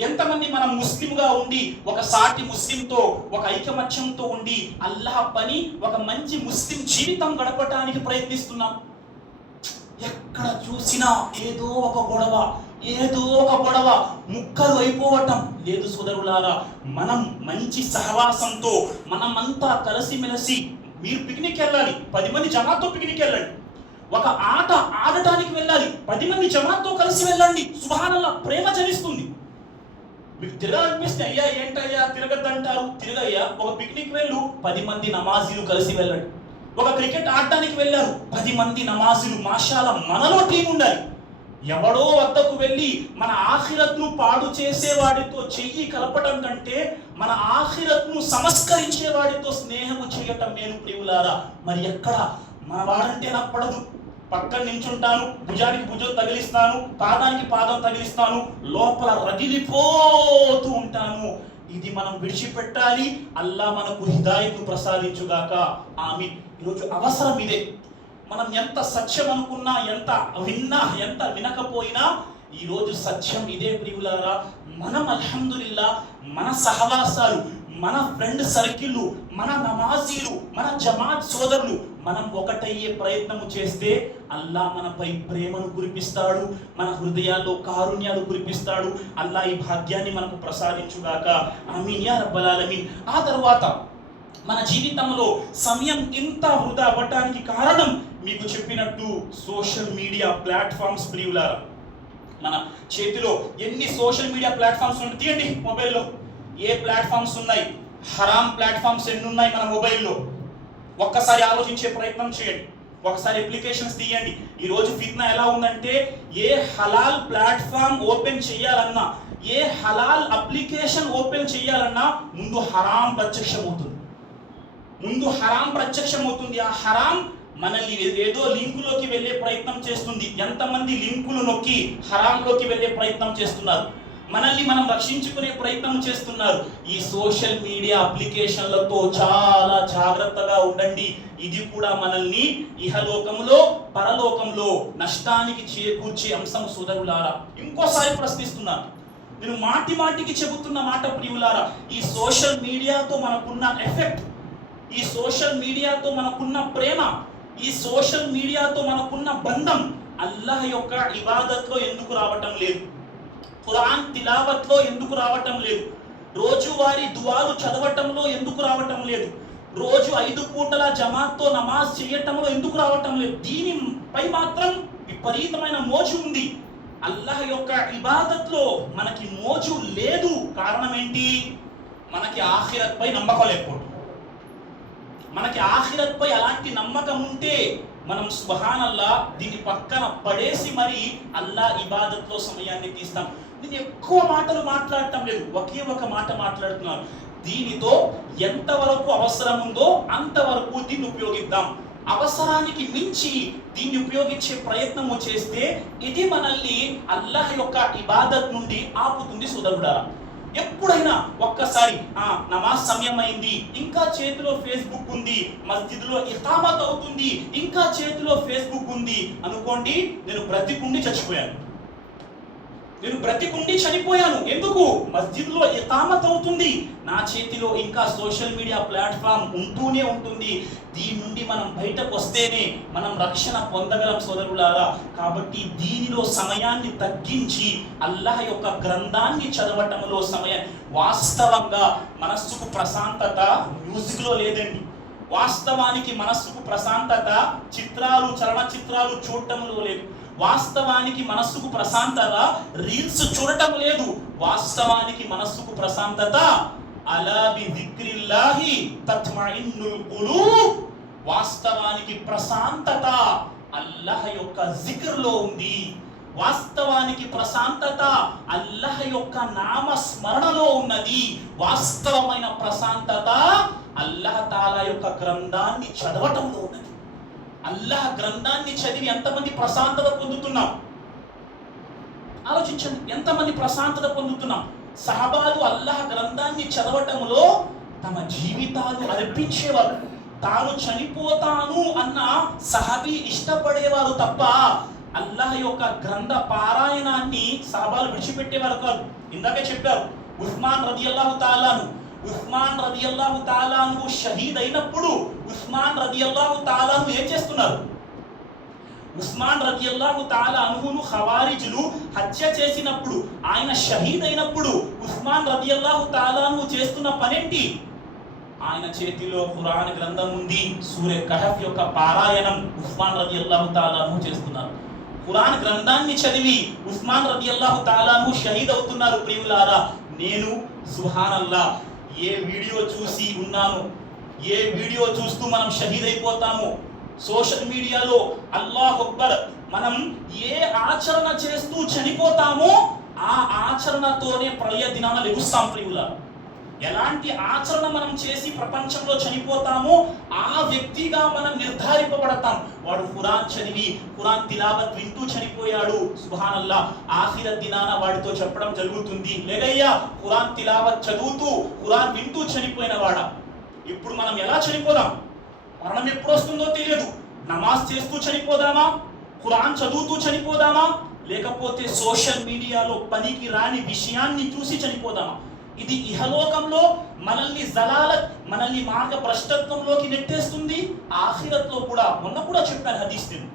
ఎంతమంది మనం ముస్లింగా ఉండి ఒక సాటి ముస్లింతో ఒక ఐకమత్యంతో ఉండి అల్లాహ్ పని ఒక మంచి ముస్లిం జీవితం గడపడానికి ప్రయత్నిస్తున్నాం? ఎక్కడ చూసినా ఏదో ఒక గొడవ, ముక్కలు అయిపోవటం లేదు. సోదరులారా, మనం మంచి సహవాసంతో మనమంతా కలిసిమెలిసి, మీరు పిక్నిక్ వెళ్ళాలి, 10 మంది జమాత్తో పిక్నిక్ వెళ్ళండి. ఒక ఆట ఆడటానికి వెళ్ళాలి, 10 మంది జమాత్తో కలిసి వెళ్ళండి. సుబ్హానల్లాహ్, ప్రేమ జనిస్తుంది. మీకు తిరగాలనిపిస్తే అయ్యా ఏంటయ్యా తిరగద్దంటారు, తిరగయ్యా. ఒక పిక్నిక్ వెళ్ళు, 10 మంది నమాజీలు కలిసి వెళ్ళండి. ఒక క్రికెట్ ఆడటానికి వెళ్ళారు, 10 మంది నమాజీలు. మాషాల్లా, మనలో టీం ఉండాలి. ఎవడో వద్దకు వెళ్ళి మన ఆఖిరత్ను పాడు చేసేవాడితో చెయ్యి కలపటం కంటే మన ఆఖిరత్ను సంస్కరించే వాడితో స్నేహము చేయటం నేను ప్రియులారా. మరి ఎక్కడ మన వాడంటే నాకు పడదు, పక్కన నించుంటాను, భుజానికి భుజం తగిలిస్తాను, పాదానికి పాదం తగిలిస్తాను, లోపల రగిలిపోతూ ఉంటాను. ఇది మనం విడిచిపెట్టాలి. అల్లా మనకు హిదాయత్ను ప్రసాదించుగాక. ఆమీన్. ఈరోజు అవసరం ఇదే. మనం ఎంత సత్యం అనుకున్నా, ఎంత విన్నా, ఎంత వినకపోయినా ఈరోజు సత్యం ఇదే ప్రియులారా. మనం అల్హమ్దులిల్లా మన సహవాసాలు, మన ఫ్రెండ్ సర్కిల్, మన నమాజీలు, మన జమాత్ సోదరులు మనం ఒకటయ్యే ప్రయత్నము చేస్తే అల్లా మనపై ప్రేమను కురిపిస్తాడు, మన హృదయాల్లో కారుణ్యాలు కురిపిస్తాడు. అల్లా ఈ భాగ్యాన్ని మనకు ప్రసాదించుగాక. ఆమీన్ యా రబ్బల్ ఆలమీన్. ఆ తర్వాత మన జీవితంలో సమయం ఇంత వృధా అవ్వటానికి కారణం మీకు చెప్పినట్టు సోషల్ మీడియా ప్లాట్ఫామ్స్ ప్రియులారా. మన చేతిలో ఎన్ని సోషల్ మీడియా ప్లాట్ఫామ్స్ ఉన్నాయి తీయండి. మొబైల్లో ఏ ప్లాట్ఫామ్స్ ఉన్నాయి? హరాం ప్లాట్ఫామ్స్ ఎన్ని ఉన్నాయి మన మొబైల్లో? ఒక్కసారి ఆలోచించే ప్రయత్నం చేయండి. ఒకసారి అప్లికేషన్స్ తీయండి. ఈరోజు ఫిత్నా ఎలా ఉందంటే, ఏ హలాల్ ప్లాట్ఫామ్ ఓపెన్ చేయాలన్నా, ఏ హలాల్ అప్లికేషన్ ఓపెన్ చేయాలన్నా ముందు హరాం ప్రత్యక్షమవుతుంది. ఆ హరాం మనల్ని ఏదో లింకులోకి వెళ్ళే ప్రయత్నం చేస్తుంది. ఎంతమంది లింకులు నొక్కి హరాంలోకి వెళ్ళే ప్రయత్నం చేస్తున్నారు? మనల్ని మనం రక్షించుకునే ప్రయత్నం చేస్తున్నారు. ఈ సోషల్ మీడియా అప్లికేషన్లతో చాలా జాగ్రత్తగా ఉండండి. ఇది కూడా మనల్ని ఇహలోకంలో పరలోకంలో నష్టానికి చేకూర్చే అంశం సోదరులారా. ఇంకోసారి ప్రశ్నిస్తున్నాను, నేను మాటికి చెబుతున్న మాట ప్రియులారా. ఈ సోషల్ మీడియాతో మనకున్న ఎఫెక్ట్, ఈ సోషల్ మీడియాతో మనకున్న ప్రేమ, ఈ సోషల్ మీడియాతో మనకున్న బంధం అల్లాహ్ యొక్క ఇబాదత్లో ఎందుకు రావటం లేదు? ఖురాన్ తిలావత్లో ఎందుకు రావటం లేదు? రోజువారీ దువాలు చదవటంలో ఎందుకు రావటం లేదు? రోజు 5 పూటల జమాత్తో నమాజ్ చేయటంలో ఎందుకు రావటం లేదు? దీనిపై మాత్రం విపరీతమైన మోజు ఉంది. అల్లాహ్ యొక్క ఇబాదత్లో మనకి మోజు లేదు. కారణం ఏంటి? మనకి ఆఖిరత్ పై నమ్మకం లేకపోవడం. మనకి ఆఖిరత్ పై అలాంటి నమ్మకం ఉంటే మనం సుబ్హానల్లా దీన్ని పక్కన పడేసి మరి అల్లా ఇబాదత్లో సమయాన్ని తీస్తాం. నేను ఎక్కువ మాటలు మాట్లాడటం లేదు, ఒకే ఒక మాట మాట్లాడుతున్నాను. దీనితో ఎంతవరకు అవసరం ఉందో అంతవరకు దీన్ని ఉపయోగిద్దాం. అవసరానికి మించి దీన్ని ఉపయోగించే ప్రయత్నము చేస్తే ఇది మనల్ని అల్లాహ్ యొక్క ఇబాదత్ నుండి ఆపుతుంది సోదరులారా. ఎప్పుడైనా ఒక్కసారి నమాజ్ సమయం అయింది, ఇంకా చేతిలో ఫేస్బుక్ ఉంది, మస్జిద్లో ఇఖామత్ అవుతుంది, ఇంకా చేతిలో ఫేస్బుక్ ఉంది అనుకోండి, నేను బ్రతికుండి చనిపోయాను. ఎందుకు? మస్జిద్లో ఇఖామత్ అవుతుంది, నా చేతిలో ఇంకా సోషల్ మీడియా ప్లాట్ఫామ్ ఉంటూనే ఉంటుంది. దీని నుండి మనం బయటకు వస్తేనే మనం రక్షణ పొందగలం సోదరులారా. కాబట్టి దీనిలో సమయాన్ని తగ్గించి అల్లాహ్ యొక్క గ్రంథాన్ని చదవటంలో సమయం. వాస్తవంగా మనస్సుకు ప్రశాంతత మ్యూజిక్లో లేదండి, వాస్తవానికి మనస్సుకు ప్రశాంతత చిత్రాలు చలనచిత్రాలు చూడటంలో లేదు. వాస్తవానికి మనస్సుకు ప్రశాంతత రీల్స్ చూడటం లేదు. వాస్తవానికి మనస్సుకు ప్రశాంతత అలా బిజిక్రిల్లాహి తత్మఇన్నుల్ ఖులూబ్. వాస్తవానికి ప్రశాంతత అల్లాహ్ యొక్క జిక్ర్లో ఉంది. వాస్తవానికి ప్రశాంతత అల్లాహ్ యొక్క నామ స్మరణలో ఉన్నది. వాస్తవమైన ప్రశాంతత అల్లాహ్ తాలా యొక్క గ్రంథాన్ని చదవటంలో ఉన్నది. అల్లాహ్ గ్రంథాన్ని చదివి ఎంతమంది ప్రశాంతత పొందుతున్నాం ఆలోచించండి. ఎంతమంది ప్రశాంతత పొందుతున్నాం? సహబాలు అల్లాహ్ గ్రంథాన్ని చదవటంలో తమ జీవితాలు అర్పించేవారు. తాను చనిపోతాను అన్న సహబీ ఇష్టపడేవారు తప్ప అల్లాహ్ యొక్క గ్రంథ పారాయణాన్ని సహబాలు విడిచిపెట్టేవారు కాదు. ఇందాకే చెప్పారు ఉస్మాన్ రదియల్లాహు తాలాను షహీద్ అయినప్పుడు ఉస్మాన్ రదియల్లాహు తాలాను ఏం చేస్తున్నారు? ఉస్మాన్ రదియల్లాహు తాలాను ఖవారిజులు హత్య చేసినప్పుడు, ఆయన షహీద్ అయినప్పుడు ఉస్మాన్ రదియల్లాహు తాలాను చేస్తున్న పనేంటి? ఆయన చేతిలో ఖురాన్ గ్రంథం ఉంది. సూరే కహఫ్ యొక్క పారాయణం ఉస్మాన్ రదియల్లాహు తాలాను చేస్తున్నారు. ఖురాన్ గ్రంథాన్ని చదివి ఉస్మాన్ రదియల్లాహు తాలాను షహీద్ అవుతున్నారు. ప్రియులారా, నేను సుబ్హానల్లాహ్ ఏ వీడియో చూసి ఉన్నాను, ఏ వీడియో చూస్తూ మనం షహీద్ అయిపోతాము. సోషల్ మీడియాలో అల్లాహ్ అక్బర్ మనం ఏ ఆచరణ చేస్తూ చనిపోతామో ఆ ఆచరణతోనే ప్రళయ దినాన లెగుస్తాం. ప్రియులారా, ఎలాంటి ఆచరణ మనం చేసి ప్రపంచంలో చనిపోతామో ఆ వ్యక్తిగా మనం నిర్ధారింపబడతాం. వాడు ఖురాన్ చదివి ఖురాన్ తిలావత్ వింటూ చనిపోయాడు, సుబ్హానల్లా, ఆఖిరత్ దినాన వాడితో చెప్పడం జరుగుతుంది, లేగయ్యా ఖురాన్ తిలావత్ చదువుతూ ఖురాన్ వింటూ చనిపోయిన వాడా. ఇప్పుడు మనం ఎలా చనిపోదాం? మరణం ఎప్పుడు వస్తుందో తెలియదు. నమాజ్ చేస్తూ చనిపోదామా? ఖురాన్ చదువుతూ చనిపోదామా? లేకపోతే సోషల్ మీడియాలో పనికి రాని విషయాన్ని చూసి చనిపోదామా? ఇది ఇహలోకంలో మనల్ని మార్గ భ్రష్టత్వంలోకి నెట్టేస్తుంది. ఆఖిరత్లో కూడా, మొన్న కూడా చెప్పాను హదీస్, నేను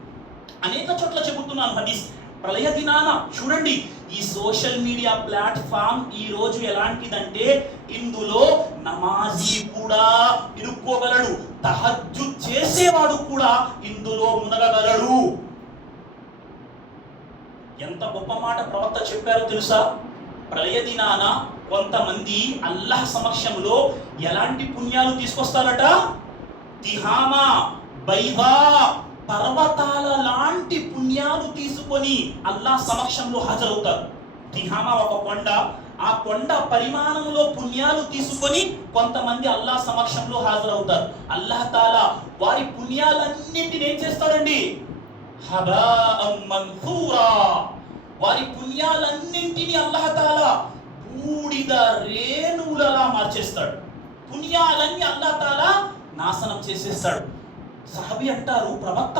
అనేక చోట్ల చెబుతున్నాను హదీస్. ప్రళయ దినాన చూడండి, ఈ సోషల్ మీడియా ప్లాట్ఫామ్ ఈ రోజు ఎలాంటిదంటే ఇందులో నమాజీ కూడా ఇరుక్కోగలడు, తహజ్జుద్ చేసేవాడు కూడా ఇందులో మునగగలడు. ఎంత గొప్ప మాట ప్రవక్త చెప్పారో తెలుసా? ప్రళయ దినాన కొంతమంది అల్లాహ్ సమక్షంలో ఎలాంటి పుణ్యాలు తీసుకొస్తారట? తిహామా, బైదా, పర్వతాల లాంటి పుణ్యాలు తీసుకొని అల్లాహ్ సమక్షంలో హాజరవుతారు. తిహామా ఒక కొండ, ఆ కొండ పరిమాణంలో పుణ్యాలు తీసుకొని కొంతమంది అల్లాహ్ సమక్షంలో హాజరవుతారు. అల్లాహ్ తాలా వారి పుణ్యాలన్నింటినీ ఏం చేస్తాడండి? హబాఅం మన్సూరా. వారి పుణ్యాలన్నింటినీ అల్లాహ్ తాలా బూడిద రేణువులలా మార్చేస్తాడు. పుణ్యాలన్నీ అల్లాహ్ తాలా నాశనం చేసేస్తాడు. సహాబీ అంటారు, ప్రవక్త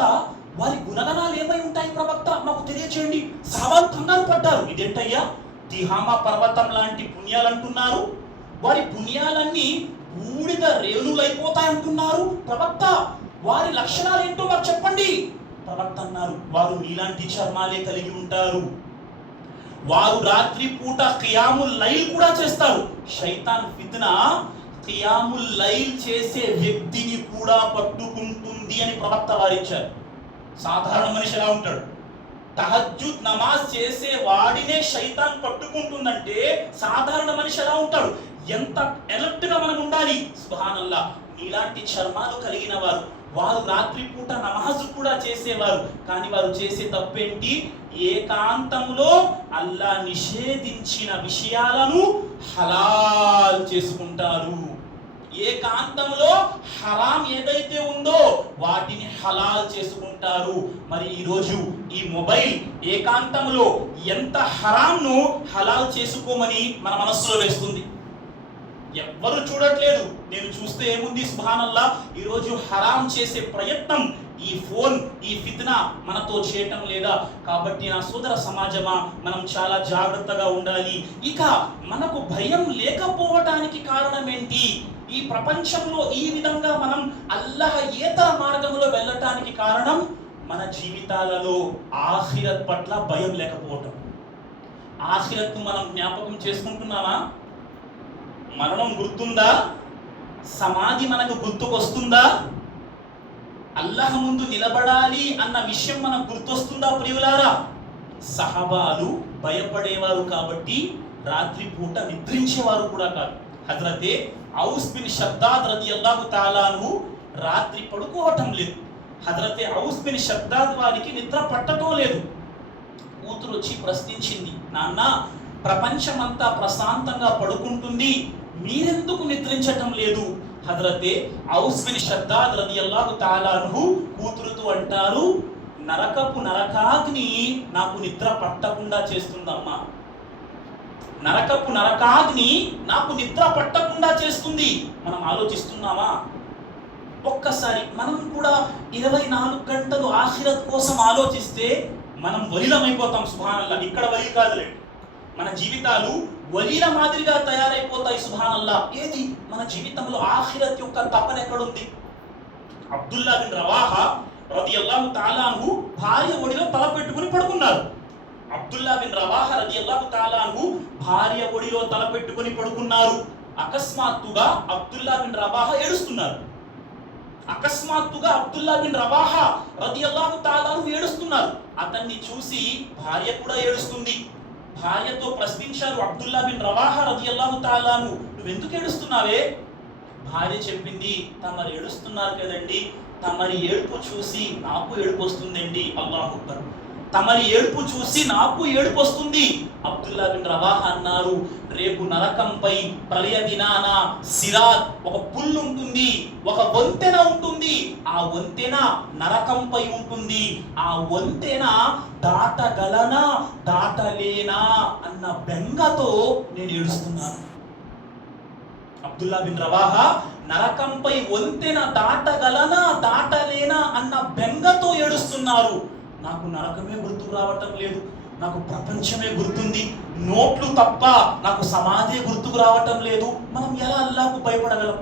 వారి గుణగణాలు ఏమై ఉంటాయి ప్రవక్త, మాకు తెలియచేయండి. సహాబాలు కంగారు పడ్డారు, ఇదేంటయ్యా తిహామా పర్వతం లాంటి పుణ్యాలు అంటున్నారు, వారి పుణ్యాలన్నీ బూడిద రేణువులైపోతాయి అంటున్నారు, ప్రవక్త వారి లక్షణాలు ఏంటో మాకు చెప్పండి. ప్రవక్త అన్నారు, వారు మీలాంటి చర్మాలే కలిగి ఉంటారు, వారు రాత్రి పూట ఖియాముల్ లైల్ కూడా చేస్తారు. శైతాన్ ఫిత్నా ఖియాముల్ లైల్ చేసే వ్యక్తిని కూడా పట్టుకుంటుంది అని ప్రవక్త వారించారు. సాధారణ మనిషి ఎలా ఉంటాడు? తహజ్జుద్ నమాజ్ చేసే వాడినే శైతాన్ పట్టుకుంటుందంటే సాధారణ మనిషి ఎలా ఉంటాడు? ఎంత ఎలర్ట్ గా మనం ఉండాలి. సుబ్హానల్లాహ్, నీలాంటి చర్మాలు కలిగిన వారు, వారు రాత్రి పూట నమాజ్ కూడా చేసేవారు, కానీ వారు చేసే తప్పేంటి? ఏకాంతంలో అల్లా నిషేధించిన విషయాలను హలాల్ చేసుకుంటారు. ఏకాంతంలో హరాం ఏదైతే ఉందో వాటిని హలాల్ చేసుకుంటారు. మరి ఈరోజు ఈ మొబైల్ ఏకాంతంలో ఎంత హరాంను హలాల్ చేసుకోమని మన మనస్సులో వేస్తుంది. ఎవ్వరు చూడట్లేదు, నేను చూస్తే ఏముంది, సుబ్హానల్లాహ్, ఈరోజు హరాం చేసే ప్రయత్నం ఈ ఫోన్, ఈ ఫిత్నా మనతో చేయటం లేదా? కాబట్టి నా సోదర సమాజమా, మనం చాలా జాగ్రత్తగా ఉండాలి. ఇక మనకు భయం లేకపోవటానికి కారణం ఏంటి? ఈ ప్రపంచంలో ఈ విధంగా మనం అల్లాహ్ ఏతర మార్గంలో వెళ్ళటానికి కారణం మన జీవితాలలో ఆఖిరత్ పట్ల భయం లేకపోవటం. ఆఖిరత్ను మనం జ్ఞాపకం చేసుకుంటున్నామా? మరణం గుర్తుందా? సమాధి మనకు గుర్తుకొస్తుందా? అల్లాహ్ ముందు నిలబడాలి అన్న విషయం మనకు గుర్తొస్తుందా ప్రియులారా? సహబాలు భయపడేవారు కాబట్టి రాత్రి పూట నిద్రించేవారు కూడా కాదు. హజరతే ఔస్ బిన్ షద్దాద్ రదియల్లాహు తఆలా అన్హు రాత్రి పడుకోవటం లేదు. హజరతే ఔస్ బిన్ షద్దాద్ వారికి నిద్ర పట్టడం లేదు. కూతురు వచ్చి ప్రశ్నించింది, నాన్న ప్రపంచమంతా ప్రశాంతంగా పడుకుంటుంది, మీరెందుకు నిద్రించటం లేదు? హజరతే ఔస్ బిన్ షద్దాద్ రదియల్లాహు తఆలా అన్హు కూతురుతో అంటారు, నరకాగ్ని నాకు నిద్ర పట్టకుండా చేస్తుందమ్మా. నరకాగ్ని నాకు నిద్ర పట్టకుండా చేస్తుంది. మనం ఆలోచిస్తున్నామా? ఒక్కసారి మనం కూడా 24 గంటలు ఆఖిరత్ కోసం ఆలోచిస్తే మనం వలీలమైపోతాం. సుబ్హానల్లాహ్. ఇక్కడ వలీ కాదులే, మన జీవితాలు వలీల మాదిరిగా తయారైపోతాయి. సుబ్హానల్లాహ్. ఏది మన జీవితంలో ఆఖిరత్ యొక్క తపన ఎక్కడుంది? అబ్దుల్లా బిన్ రవాహా రదియల్లాహు తఆలా అన్హు భార్య ఒడిలో తల పెట్టుకుని పడుకున్నారు. అబ్దుల్లా బిన్ రవాహా రదియల్లాహు తఆలా అన్హు భార్య ఒడిలో తల పెట్టుకుని పడుకున్నారు. అకస్మాత్తుగా అబ్దుల్లా బిన్ రవాహా ఏడుస్తున్నారు. ఏడుస్తున్నారు. అతన్ని చూసి భార్య కూడా ఏడుస్తుంది. భార్యతో ప్రశ్నించారు అబ్దుల్లా బిన్ రవాహా రదియల్లాహు తఆలా అన్హు, నువ్వెందుకు ఏడుస్తున్నావే? భార్య చెప్పింది, తమరు ఏడుస్తున్నారు కదండి, తమరి ఏడుపు చూసి నాకు ఏడుపు వస్తుందండి. అల్లాహు అక్బర్. తమరి ఏడుపు చూసి నాకు ఏడుపు వస్తుంది. అబ్దుల్లా బిన్ రవాహా అన్నారు, రేపు నరకంపై ప్రళయ దినాన సిరాత్ ఒక పుల్లు ఉంటుంది, ఒక వంతెన ఉంటుంది. ఆ వంతెన నరకంపై ఉంటుంది. ఆ వంతెన దాటగలనా దాటలేనా అన్న బెంగతో నేను ఏడుస్తున్నాను. అబ్దుల్లా బిన్ రవాహా నరకంపై వంతెన దాటగలనా దాటలేనా అన్న బెంగతో ఏడుస్తున్నారు. నాకు నరకమే గుర్తుకు రావటం లేదు, నాకు ప్రపంచమే గుర్తుంది, నోట్లు తప్ప నాకు సమాధి గుర్తుకు రావటం లేదు. మనం ఎలా అల్లాహ్కు భయపడగలం?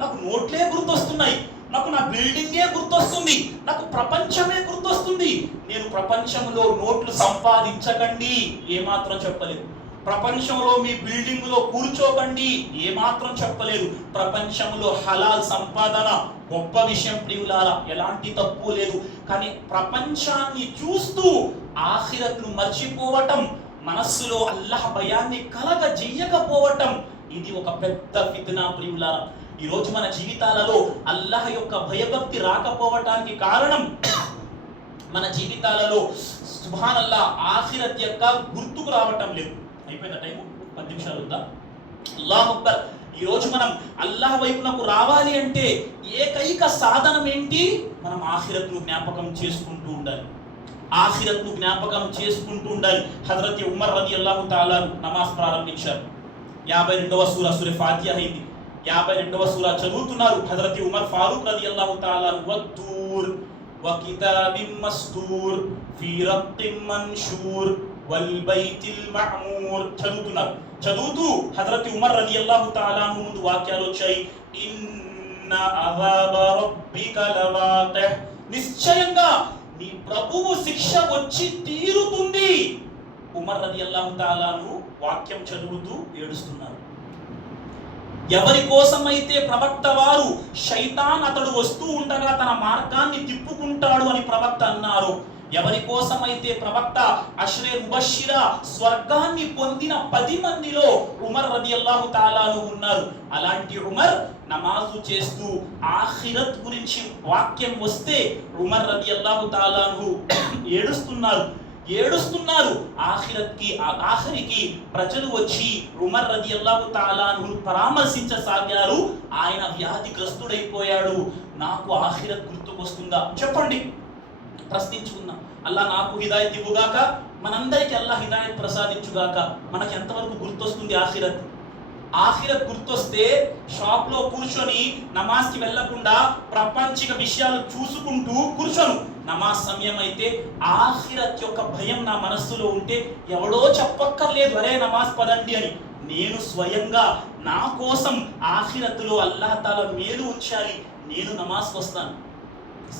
నాకు నోట్లే గుర్తొస్తున్నాయి, నాకు నా బిల్డింగే గుర్తొస్తుంది, నాకు ప్రపంచమే గుర్తొస్తుంది. నేను ప్రపంచంలో నోట్లు సంపాదించకండి ఏమాత్రం చెప్పలేదు. ప్రపంచంలో మీ బిల్డింగ్ లో కూర్చోకండి ఏమాత్రం చెప్పలేదు. ప్రపంచంలో హలాల్ సంపాదన గొప్ప విషయం ప్రియులారా, ఎలాంటి తప్పు లేదు. కానీ ప్రపంచాన్ని చూస్తూ ఆఖిరత్ను మర్చిపోవటం, మనస్సులో అల్లాహ్ భయాన్ని కలగజేయకపోవటం, ఇది ఒక పెద్ద ఫిత్నా ప్రియులారా. ఈరోజు మన జీవితాలలో అల్లాహ్ యొక్క భయభక్తి రాకపోవటానికి కారణం, మన జీవితాలలో సుబ్హానల్లాహ్ ఆఖిరత్ యొక్క గుర్తుకు రావటం లేదు. అయిపోయిన టైము 10 నిమిషాలు ఉందా? అల్లాహు అక్బర్. ఈరోజు మనం అల్లాహ్ వైపునకు రావాలి అంటే ఏకైక సాధనం ఏంటి? మనం ఆఖిరత్ను జ్ఞాపకం చేసుకుంటూ ఉండాలి. ఆఖిరత్ను జ్ఞాపకం చేసుకుంటూ ఉండాలి. హజరత్ ఉమర్ రదియల్లాహు తఆలా నమాజ్ ప్రారంభించారు. 52వ సూరా సూరా ఫాతిహా అయింది. 52వ సూరా చదువుతున్నారు. హజరత్ ఉమర్ ఫారూక్ రదియల్లాహు తఆలా వత్తూర్ వకితాబిన్ మస్తూర్ ఫీ రక్కిన్ మన్షూర్ వల్ బైతిల్ మఅమూర్ చదువుతున్నారు. చదువుతూ హజరత్ ఉమర్ రదియల్లాహు తఆలా ముందు వాక్యాలు వచ్చాయి. ఇన్న అజాబ రబ్బిక లవాఖిహ్, నిశ్చయంగా నీ ప్రభువు శిక్ష వచ్చి తీరుతుంది. ఉమర్ రదియల్లాహు తఆలా వాక్యం చదువుతూ ఏడుస్తున్నారు. ఎవరి కోసమైతే ప్రవక్త వారు శైతాన్ అతడు వస్తూ ఉండగా తన మార్గాన్ని తిప్పుకుంటాడు అని ప్రవక్త అన్నారు, ఎవరి కోసమైతే ప్రవక్త అష్రే ముబషిరా స్వర్గాన్ని పొందిన 10 మందిలో ఉమర్ రదియల్లాహు తఆలా ఉన్నారు. అలాంటి ఉమర్ నమాజు చేస్తూ ఆఖిరత్ గురించి వాక్యం వస్తే ఉమర్ రదియల్లాహు తఆలా ఏడుస్తున్నారు. ఆఖరికి ప్రజలు వచ్చి ఉమర్ రదియల్లాహు తఆలా పరామర్శించసాగారు. ఆయన వ్యాధిగ్రస్తుడైపోయాడు. నాకు ఆఖిరత్ గుర్తుకొస్తుందా చెప్పండి, ప్రశ్నించుకుందాం. అల్లాహ్ నాకు హిదాయత్ ఇవ్వుగాక, మనందరికీ అల్లాహ్ హిదాయత్ ప్రసాదించుగాక. మనకి ఎంతవరకు గుర్తొస్తుంది ఆఖిరత్? ఆఖిరత్ గుర్తొస్తే షాప్ లో కూర్చొని నమాజ్కి వెళ్లకుండా ప్రపంచిక విషయాలు చూసుకుంటూ కూర్చోను. నమాజ్ సమయం అయితే ఆఖిరత్ యొక్క భయం నా మనస్సులో ఉంటే ఎవడో చెప్పక్కర్లేదు అరే నమాజ్ పదండి అని, నేను స్వయంగా నా కోసం ఆఖిరత్లో అల్లాహ్ తాలా మేలు ఉంచాలి, నేను నమాజ్కి వస్తాను.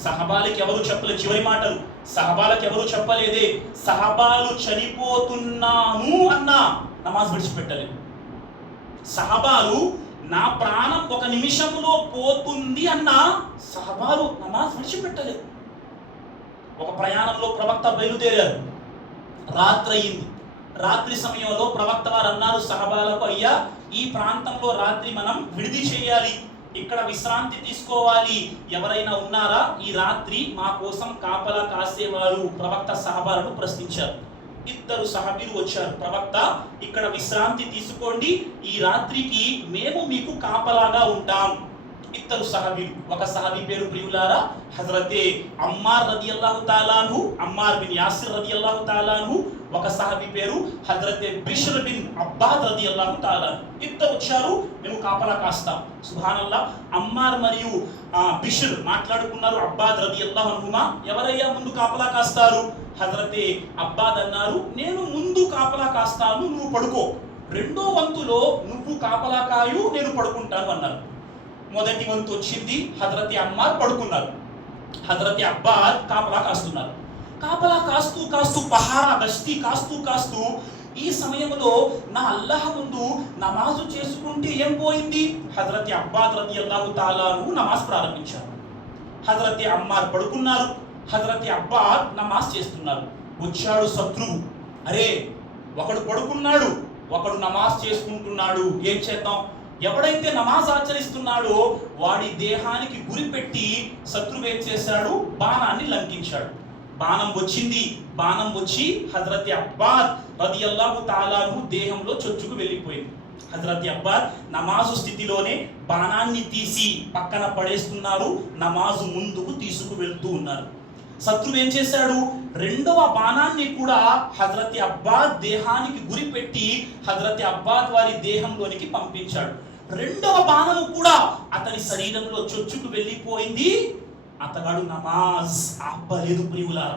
సహబాలకి ఎవరు చెప్పలేదు చివరి మాటలు, సహబాలకు ఎవరు చెప్పలేదే. సహబాలు చనిపోతున్నాను అన్నా నమాజ్ విడిచిపెట్టలేదు. సహబాలు నా ప్రాణం ఒక నిమిషంలో పోతుంది అన్న సహబాలు నమాజ్ విడిచిపెట్టలేదు. ఒక ప్రయాణంలో ప్రవక్త బయలుదేరారు, రాత్రి అయింది. రాత్రి సమయంలో ప్రవక్త వారు అన్నారు సహబాలకు, అయ్యా ఈ ప్రాంతంలో రాత్రి మనం విడిది చేయాలి, ఇక్కడ విశ్రాంతి తీసుకోవాలి, ఎవరైనా ఉన్నారా ఈ రాత్రి మా కోసం కాపలా కాసేవారు? ప్రవక్త సహబాలను ప్రశ్నించారు. ఇద్దరు సహబీలు వచ్చారు, ప్రవక్త ఇక్కడ విశ్రాంతి తీసుకోండి, ఈ రాత్రికి మేము మీకు కాపలాగా ఉంటాం. ఇద్దరు సహబీలు, ఒక సహబీ పేరు ప్రియులారా హజరతే అమ్మార్ రదియల్లాహు తాలా అన్హు, అమ్మార్ బిన్ యాసిర్ రదియల్లాహు తాలా అన్హు. ఒక సహబీ పేరు హజరతే బిష్ర్ బిన్ అబ్బాద్ రదియల్లాహు తాలా. ఇద్దరు వచ్చారు, మేము కాపలా కాస్తాం. సుబ్హానల్లాహ్, అమ్మార్ మరియు బిష్ర్ మాట్లాడుకున్నారు. అబ్బాద్ రదియల్లాహు అన్హుమా, ఎవరయ్యా ముందు కాపలా కాస్తారు? హజరతే అబ్బాద్ అన్నారు, నేను ముందు కాపలా కాస్తాను, నువ్వు పడుకో, రెండో వంతులో నువ్వు కాపలా కాయు, నేను పడుకుంటాను అన్నారు. మొదటి వంతు వచ్చింది, హజరతే అమ్మార్ పడుకున్నారు, హజరతే అబ్బాద్ కాపలా కాస్తున్నారు. కాపలా కాస్తూ కాస్తూ పహారా గస్తీ కాస్తూ ఈ సమయంలో నా అల్లాహ్ ముందు నమాజు చేసుకుంటే ఏం పోయింది? హజరతే అబ్బాద్ రదియల్లాహు తాలా అన్హు నమాజ్ ప్రారంభించారు. హజరతే అమ్మార్ పడుకున్నారు, హజరతే అబ్బాద్ నమాజ్ చేస్తున్నారు. వచ్చాడు శత్రువు, అరే ఒకడు పడుకున్నాడు, ఒకడు నమాజ్ చేసుకుంటున్నాడు, ఏం చేద్దాం? ఎవడైతే నమాజ్ ఆచరిస్తున్నాడో వాడి దేహానికి గురిపెట్టి శత్రువు ఏం చేశాడు? బాణాన్ని లంఘించాడు. బాణం వచ్చింది, బాణం వచ్చి హజరతే అబ్బాద్ రదియల్లాహు తాలా అన్హు దేహంలో చొచ్చుకు వెళ్ళిపోయింది. హజరతే అబ్బాద్ నమాజు స్థితిలోనే బాణాన్ని తీసి పక్కన పడేస్తున్నారు, నమాజు ముందుకు తీసుకు వెళ్తూ ఉన్నారు. శత్రువు ఏం చేశాడు? రెండవ బాణాన్ని కూడా హజరతే అబ్బాద్ దేహానికి గురిపెట్టి హజరతే అబ్బాద్ వారి దేహంలోనికి పంపించాడు. రెండవ బాణము కూడా అతని శరీరంలో చొచ్చుకు వెళ్ళిపోయింది. అతగాడు నమాజ్ ఆపలేదు ప్రియులారా.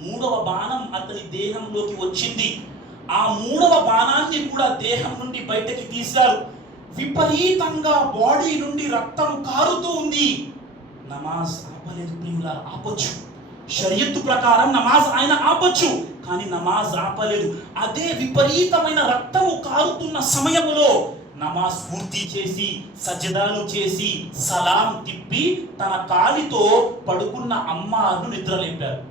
మూడవ బాణం అతని దేహంలోకి వచ్చింది. ఆ మూడవ బాణాన్ని కూడా దేహం నుండి బయటకి తీశారు. విపరీతంగా బాడీ నుండి రక్తం కారుతూ ఉంది. నమాజ్ ఆపలేదు ప్రియులారా. ఆపొచ్చు, షరియత్తు ప్రకారం నమాజ్ ఆయన ఆపొచ్చు, కానీ నమాజ్ ఆపలేదు. అదే విపరీతమైన రక్తము కారుతున్న సమయంలో నమాజ్ పూర్తి చేసి సజదాలు చేసి సలాం తిప్పి తన కాలితో పడుకున్న అమ్మార్ను నిద్రలేపారు.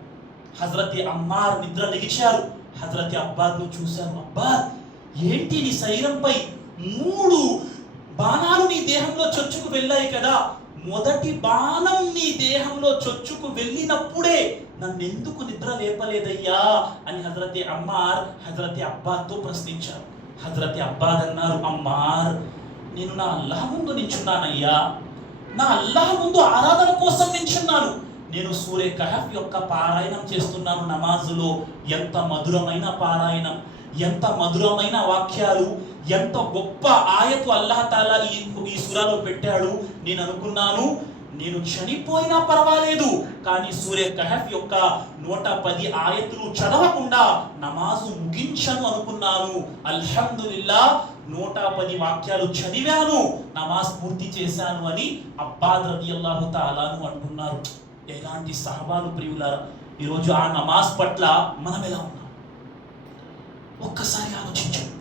హజరతే అమ్మార్ నిద్ర లెగిచారు. హజరతే అబ్బాద్ను చూశారు. అబ్బాద్, ఏంటి నీ శరీరంపై 3 బాణాలు నీ దేహంలో చొచ్చుకు వెళ్ళాయి కదా, మొదటి బాణం నీ దేహంలో చొచ్చుకు వెళ్ళినప్పుడే నన్నెందుకు నిద్ర లేపలేదయ్యా అని హజరతే అమ్మార్ హజరతే అబ్బాద్తో ప్రశ్నించారు. హజరతే అబ్బాద్ అన్నారు, అమ్మార్, నేను నా అల్లాహ్ ముందు నించున్నానయ్యా, నా అల్లాహ్ ముందు ఆరాధన కోసం నించున్నాను. నేను సూరే కహఫ్ యొక్క పారాయణం చేస్తున్నాను నమాజులో. ఎంత మధురమైన పారాయణం, ఎంత మధురమైన వాక్యాలు, ఎంత గొప్ప ఆయతు అల్లాహ్ తాలా ఈ సూరాలో పెట్టాడు. నేను అనుకున్నాను, నేను చనిపోయినా పర్వాలేదు, కానీ సూరే కహఫ్ యొక్క 110 ఆయతులు చదవకుండా నమాజు ముగించను అనుకున్నాను. అల్హమ్దులిల్లాహ్ 110 వాక్యాలు చదివాను, నమాజ్ పూర్తి చేశాను అని అబ్బాద్ రదియల్లాహు తాలాను అంటున్నారు. ఎలాంటి సహబాలు ప్రియులారా! ఈరోజు ఆ నమాజ్ పట్ల మనం ఎలా ఉన్నాం ఒక్కసారి ఆలోచించండి.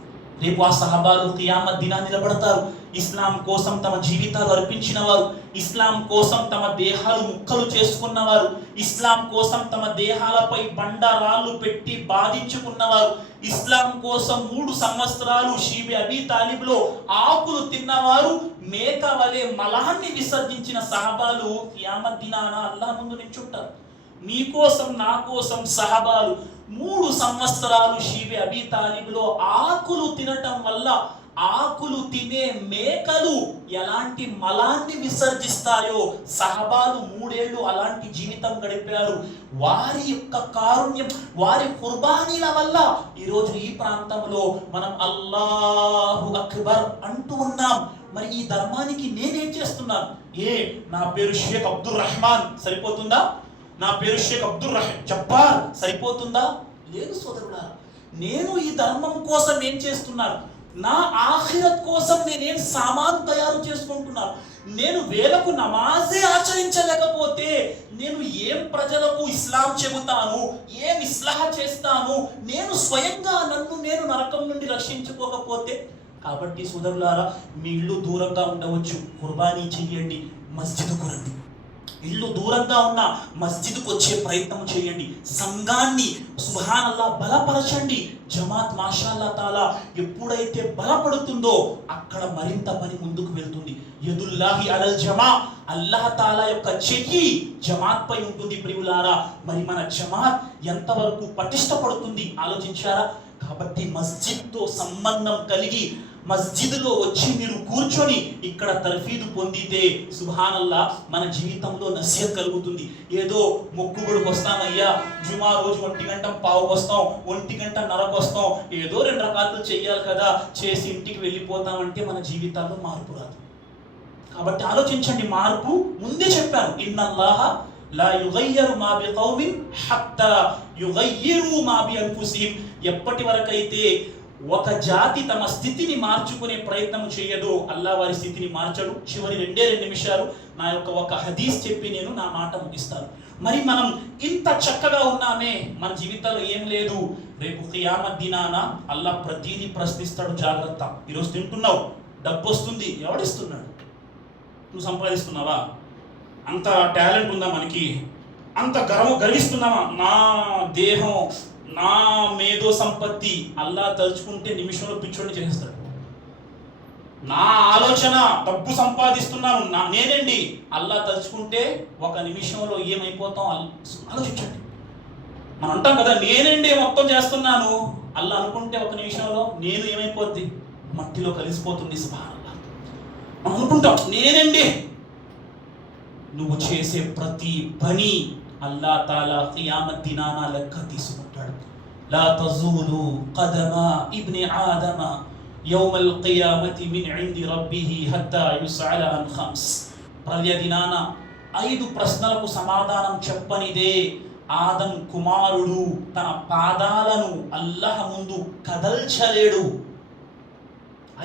రేపు ఆ సహబాలు కియామత్ దినాన్ని నిలబడతారు. ఇస్లాం కోసం తమ జీవితాలు అర్పించిన వారు, ఇస్లాం కోసం తమ దేహాలు ముక్కలు చేసుకున్నవారు, ఇస్లాం కోసం తమ దేహాలపై బండరాళ్ళు పెట్టి బాధించుకున్నవారు, ఇస్లాం కోసం 3 సంవత్సరాలు షీబే అబీ తాలిబ్లో ఆకులు తిన్నవారు, మేక వలె మలాన్ని విసర్జించిన సహబాలు కియామత్ దినాన అల్లాహ్ ముందు నిల్చుంటారు. మీకోసం నా కోసం సహబాలు 3 సంవత్సరాలు షీబే అబీ తాలిబ్లో ఆకులు తినటం వల్ల ఆకులు తినే మేకలు ఎలాంటి మలాన్ని విసర్జిస్తాయో సహబాలు 3 ఏళ్ళు అలాంటి జీవితం గడిపారు. వారి యొక్క కారుణ్యం, వారి కుర్బానీల వల్ల ఈరోజు ఈ ప్రాంతంలో మనం అల్లాహు అక్బర్ అంటూ ఉన్నాం. మరి ఈ ధర్మానికి నేనేం చేస్తున్నాను? నా పేరు షేక్ అబ్దుల్ రహమాన్ సరిపోతుందా? నా పేరు షేక్ అబ్దుల్ జబ్బార్ సరిపోతుందా? లేదు సోదరుడా, నేను ఈ ధర్మం కోసం ఏం చేస్తున్నాను? నా ఆఖిరత్ కోసం నేనేం సామాన్ తయారు చేసుకుంటున్నాను? నేను వేలకు నమాజే ఆచరించలేకపోతే నేను ఏం ప్రజలకు ఇస్లాం చెబుతాను? ఏం ఇస్లాహ చేస్తాను? నేను స్వయంగా నన్ను నేను నరకం నుండి రక్షించుకోకపోతే కాబట్టి సోదరులారా, మీ ఇల్లు దూరంగా ఉండవచ్చు, కుర్బానీ చెయ్యండి, మస్జిద్కు రండి. ఇల్లు దూరంగా ఉన్న మస్జిద్కు వచ్చే ప్రయత్నం చేయండి. సంఘాన్ని సుబ్హానల్లా బలపరచండి. జమాత్ మాషాల్లా తాలా ఎప్పుడైతే బలపడుతుందో అక్కడ మరింత పని ముందుకు వెళ్తుంది. యదుల్లాహి అలల్ జమా, అల్లాహ్ తాలా యొక్క చెయ్యి జమాత్ పై ఉంటుంది. ప్రియులారా, మరి మన జమాత్ ఎంతవరకు పటిష్టపడుతుంది ఆలోచించారా? కాబట్టి మస్జిద్తో సంబంధం కలిగి మస్జిద్లో వచ్చి మీరు కూర్చొని ఇక్కడ తర్ఫీదు పొందితే సుబ్హానల్లా మన జీవితంలో నసిహత్ కలుగుతుంది. ఏదో మొక్కుబడికి వస్తామయ్యా, జుమా రోజు 1:15 వస్తాం, 1:30 వస్తాం, ఏదో 2 రకాలు చెయ్యాలి కదా, చేసి ఇంటికి వెళ్ళిపోతామంటే మన జీవితాల్లో మార్పు రాదు. కాబట్టి ఆలోచించండి. మార్పు ముందే చెప్పాను, ఇన్నల్లాహ లా యుగయ్యరు మా బికౌమిన్ హత్తా యుగయ్యిరు మా బి అన్ఫుసిహిం. ఎప్పటి వరకైతే ఒక జాతి తమ స్థితిని మార్చుకునే ప్రయత్నం చేయదో అల్లా వారి స్థితిని మార్చడు. చివరి 2 నిమిషాలు నా యొక్క ఒక హదీస్ చెప్పి నేను నా మాట ముగిస్తాను. మరి మనం ఇంత చక్కగా ఉన్నామే, మన జీవితంలో ఏం లేదు, రేపు ఖియామత్ దినాన అల్లా ప్రతిదీ ప్రశ్నిస్తాడు. జాగ్రత్త. ఈరోజు తింటున్నావు, డబ్బు వస్తుంది, ఎవడిస్తున్నాడు? నువ్వు సంపాదిస్తున్నావా? అంత టాలెంట్ ఉందా మనకి? అంత గర్విస్తున్నావా? నా దేహం, నా మేధో సంపత్తి. అల్లా తలుచుకుంటే నిమిషంలో పిచ్చోడిని చేసేస్తాడు. నా ఆలోచన, డబ్బు సంపాదిస్తున్నాను నేనండి. అల్లా తలుచుకుంటే ఒక నిమిషంలో ఏమైపోతాం ఆలోచించండి. మనం అంటాం కదా, నేనండి మొత్తం చేస్తున్నాను. అల్లా అనుకుంటే ఒక నిమిషంలో నేను ఏమైపోద్ది? మట్టిలో కలిసిపోతుంది. సుబ్హానల్లాహ్. మనం అనుకుంటాం నేనండి. నువ్వు చేసే ప్రతి పని అల్లా తాలా ఖియామత్ దినాన లెక్క తీసుకుంటాడు. లా తజూలు ఖదమ ఇబ్ని ఆదమ యౌమల్ ఖియామతి మిన్ ఇంది రబ్బిహి హత్తా యుస్అల అన్ ఖమ్స్. ప్రళయ దినాన 5 ప్రశ్నలకు సమాధానం చెప్పనిదే ఆదం కుమారుడు తన పాదాలను అల్లాహ్ ముందు కదల్చలేడు.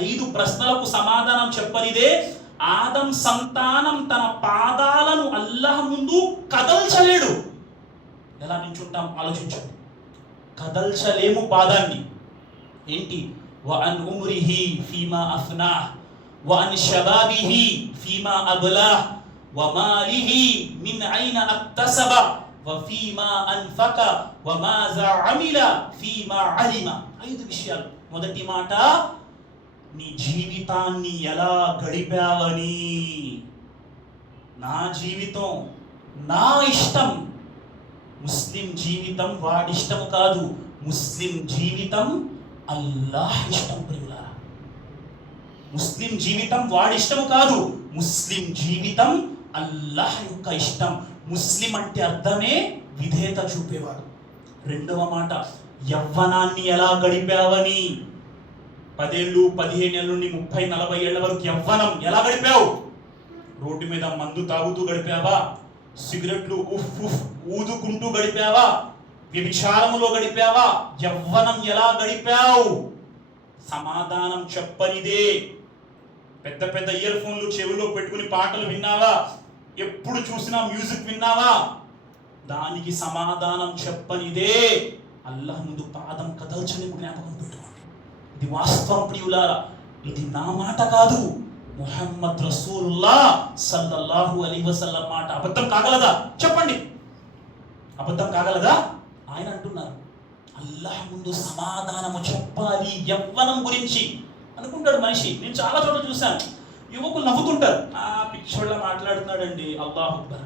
5 ప్రశ్నలకు సమాధానం చెప్పనిదే ఆదం సంతానం తన పాదాలను అల్లాహ్ ముందు కదల్చలేడు. ఎలా నించుంటాం ఆలోచించండి. కదల్చలేము పాదాన్ని. ఏంటి? వ అన్ ఉమ్రిహి ఫీమా అఫ్నా వ అన్ షబాబిహి ఫీమా అబ్లా వ మాలిహి మిన్ ఐన అక్తసబ వ ఫీమా అన్ఫక వ మాజా అమిల ఫీమా అలిమ. 5 విషయాలు. మొదటి మాట, నీ జీవితాన్ని ఎలా గడిపావని. నా జీవితం నా ఇష్టం. ముస్లిం జీవితం వాడిష్టం కాదు, ముస్లిం జీవితం అల్లాహ్ ఇష్టం. ప్రియులారా, ముస్లిం జీవితం వాడిష్టం కాదు, ముస్లిం జీవితం అల్లాహ్ యొక్క ఇష్టం. ముస్లిం అంటే అర్థమే విధేయత చూపేవాడు. రెండవ మాట, యవ్వనాన్ని ఎలా గడిపావని. 10 ఏళ్ళు, 15 ఏళ్ళ నుండి 30, 40 ఏళ్ల వరకు యవ్వనం ఎలా గడిపావు? రోడ్డు మీద మందు తాగుతూ గడిపావా? సిగరెట్లు ఊదుకుంటూ గడిపావా? వ్యభిచారములో గడిపావా? యవ్వనం ఎలా గడిపావు? సమాధానం చెప్పనిదే. పెద్ద పెద్ద ఇయర్ ఫోన్లు చెవిలో పెట్టుకుని పాటలు విన్నావా? ఎప్పుడు చూసినా మ్యూజిక్ విన్నావా? దానికి సమాధానం చెప్పనిదే అల్లాహ్ ముందు పాదం కదల్చని జ్ఞాపకం పెట్టుకోండి. ఇది వాస్తవం ప్రియులారా. ఇది నా మాట కాదు, ముహమ్మద్ రసూలుల్లాహ్ సల్లల్లాహు అలైహి వసల్లం మాట. అబద్ధం కాగలదా? చెప్పండి, అబద్ధం కాగలదా? ఆయన అంటున్నారు, అల్లాహ్ ముందు సమాధానము చెప్పాలి యవ్వనం గురించి అనుకుంటాడు మనిషి. నేను చాలా చోట్ల చూశాను, యువకులు నవ్వుతుంటారు, ఆ పిచ్చోళ్ళ మాట్లాడుతున్నాడండి. అల్లాహు అక్బర్.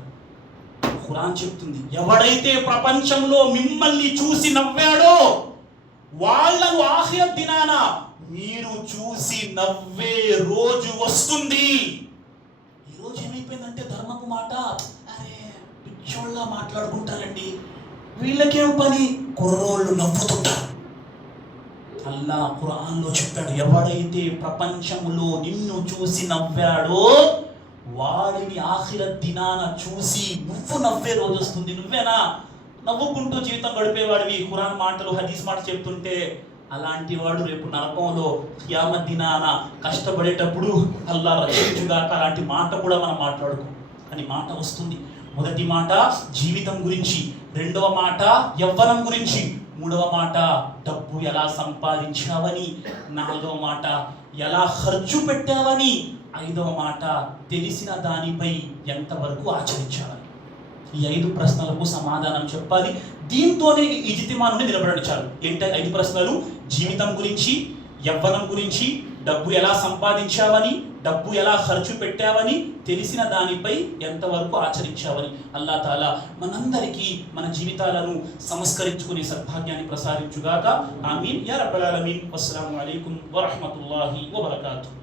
ఖురాన్ చెప్తుంది, ఎవడైతే ప్రపంచంలో మిమ్మల్ని చూసి నవ్వాడో వాళ్ళను ఆఖిరత్ దినాన మీరు చూసి నవ్వే రోజు వస్తుంది. ఈరోజు ఏమైపోయిందంటే ధర్మపు మాట, అరే పిచ్చోళ్ళ మాట్లాడుకుంటారండి, వీళ్ళకేం పని, కుర్రోళ్ళు నవ్వుతుంటారు. అల్లా ఖురాన్లో చెప్పాడు, ఎవడైతే ప్రపంచంలో నిన్ను చూసి నవ్వాడో వాడిని ఆఖిరత్ దినాన చూసి నువ్వు నవ్వే రోజు వస్తుంది. నువ్వేనా నవ్వుకుంటూ జీవితం గడిపేవాడివి? ఖురాన్ మాటలు, హదీస్ మాట చెప్తుంటే అలాంటి వాడు రేపు నరకంలో ఖియామత్ దినాన కష్టపడేటప్పుడు అల్లా రక్షించుగాక. అలాంటి మాట కూడా మనం మాట్లాడుకో, కానీ మాట వస్తుంది. మొదటి మాట జీవితం గురించి, రెండవ మాట యవ్వనం గురించి, మూడవ మాట డబ్బు ఎలా సంపాదించావని, నాలుగవ మాట ఎలా ఖర్చు పెట్టావని, ఐదవ మాట తెలిసిన దానిపై ఎంతవరకు ఆచరించావని. ఈ 5 ప్రశ్నలకు సమాధానం చెప్పాలి. దీంతోనే ఈ ఇజ్తిమాను నిలబడించారు. ఏంటి 5 ప్రశ్నలు? జీవితం గురించి, యవ్వనం గురించి, డబ్బు ఎలా సంపాదించావని, డబ్బు ఎలా ఖర్చు పెట్టావని, తెలిసిన దానిపై ఎంతవరకు ఆచరించావని. అల్లాహ్ తాలా మనందరికీ మన జీవితాలను సంస్కరించుకునే సద్భాగ్యాన్ని ప్రసాదించుగాక. ఆమీన్ యా రబ్బల్ ఆలమీన్. అస్సలాము అలైకుం వరహ్మతుల్లాహి వబరకాతుహు.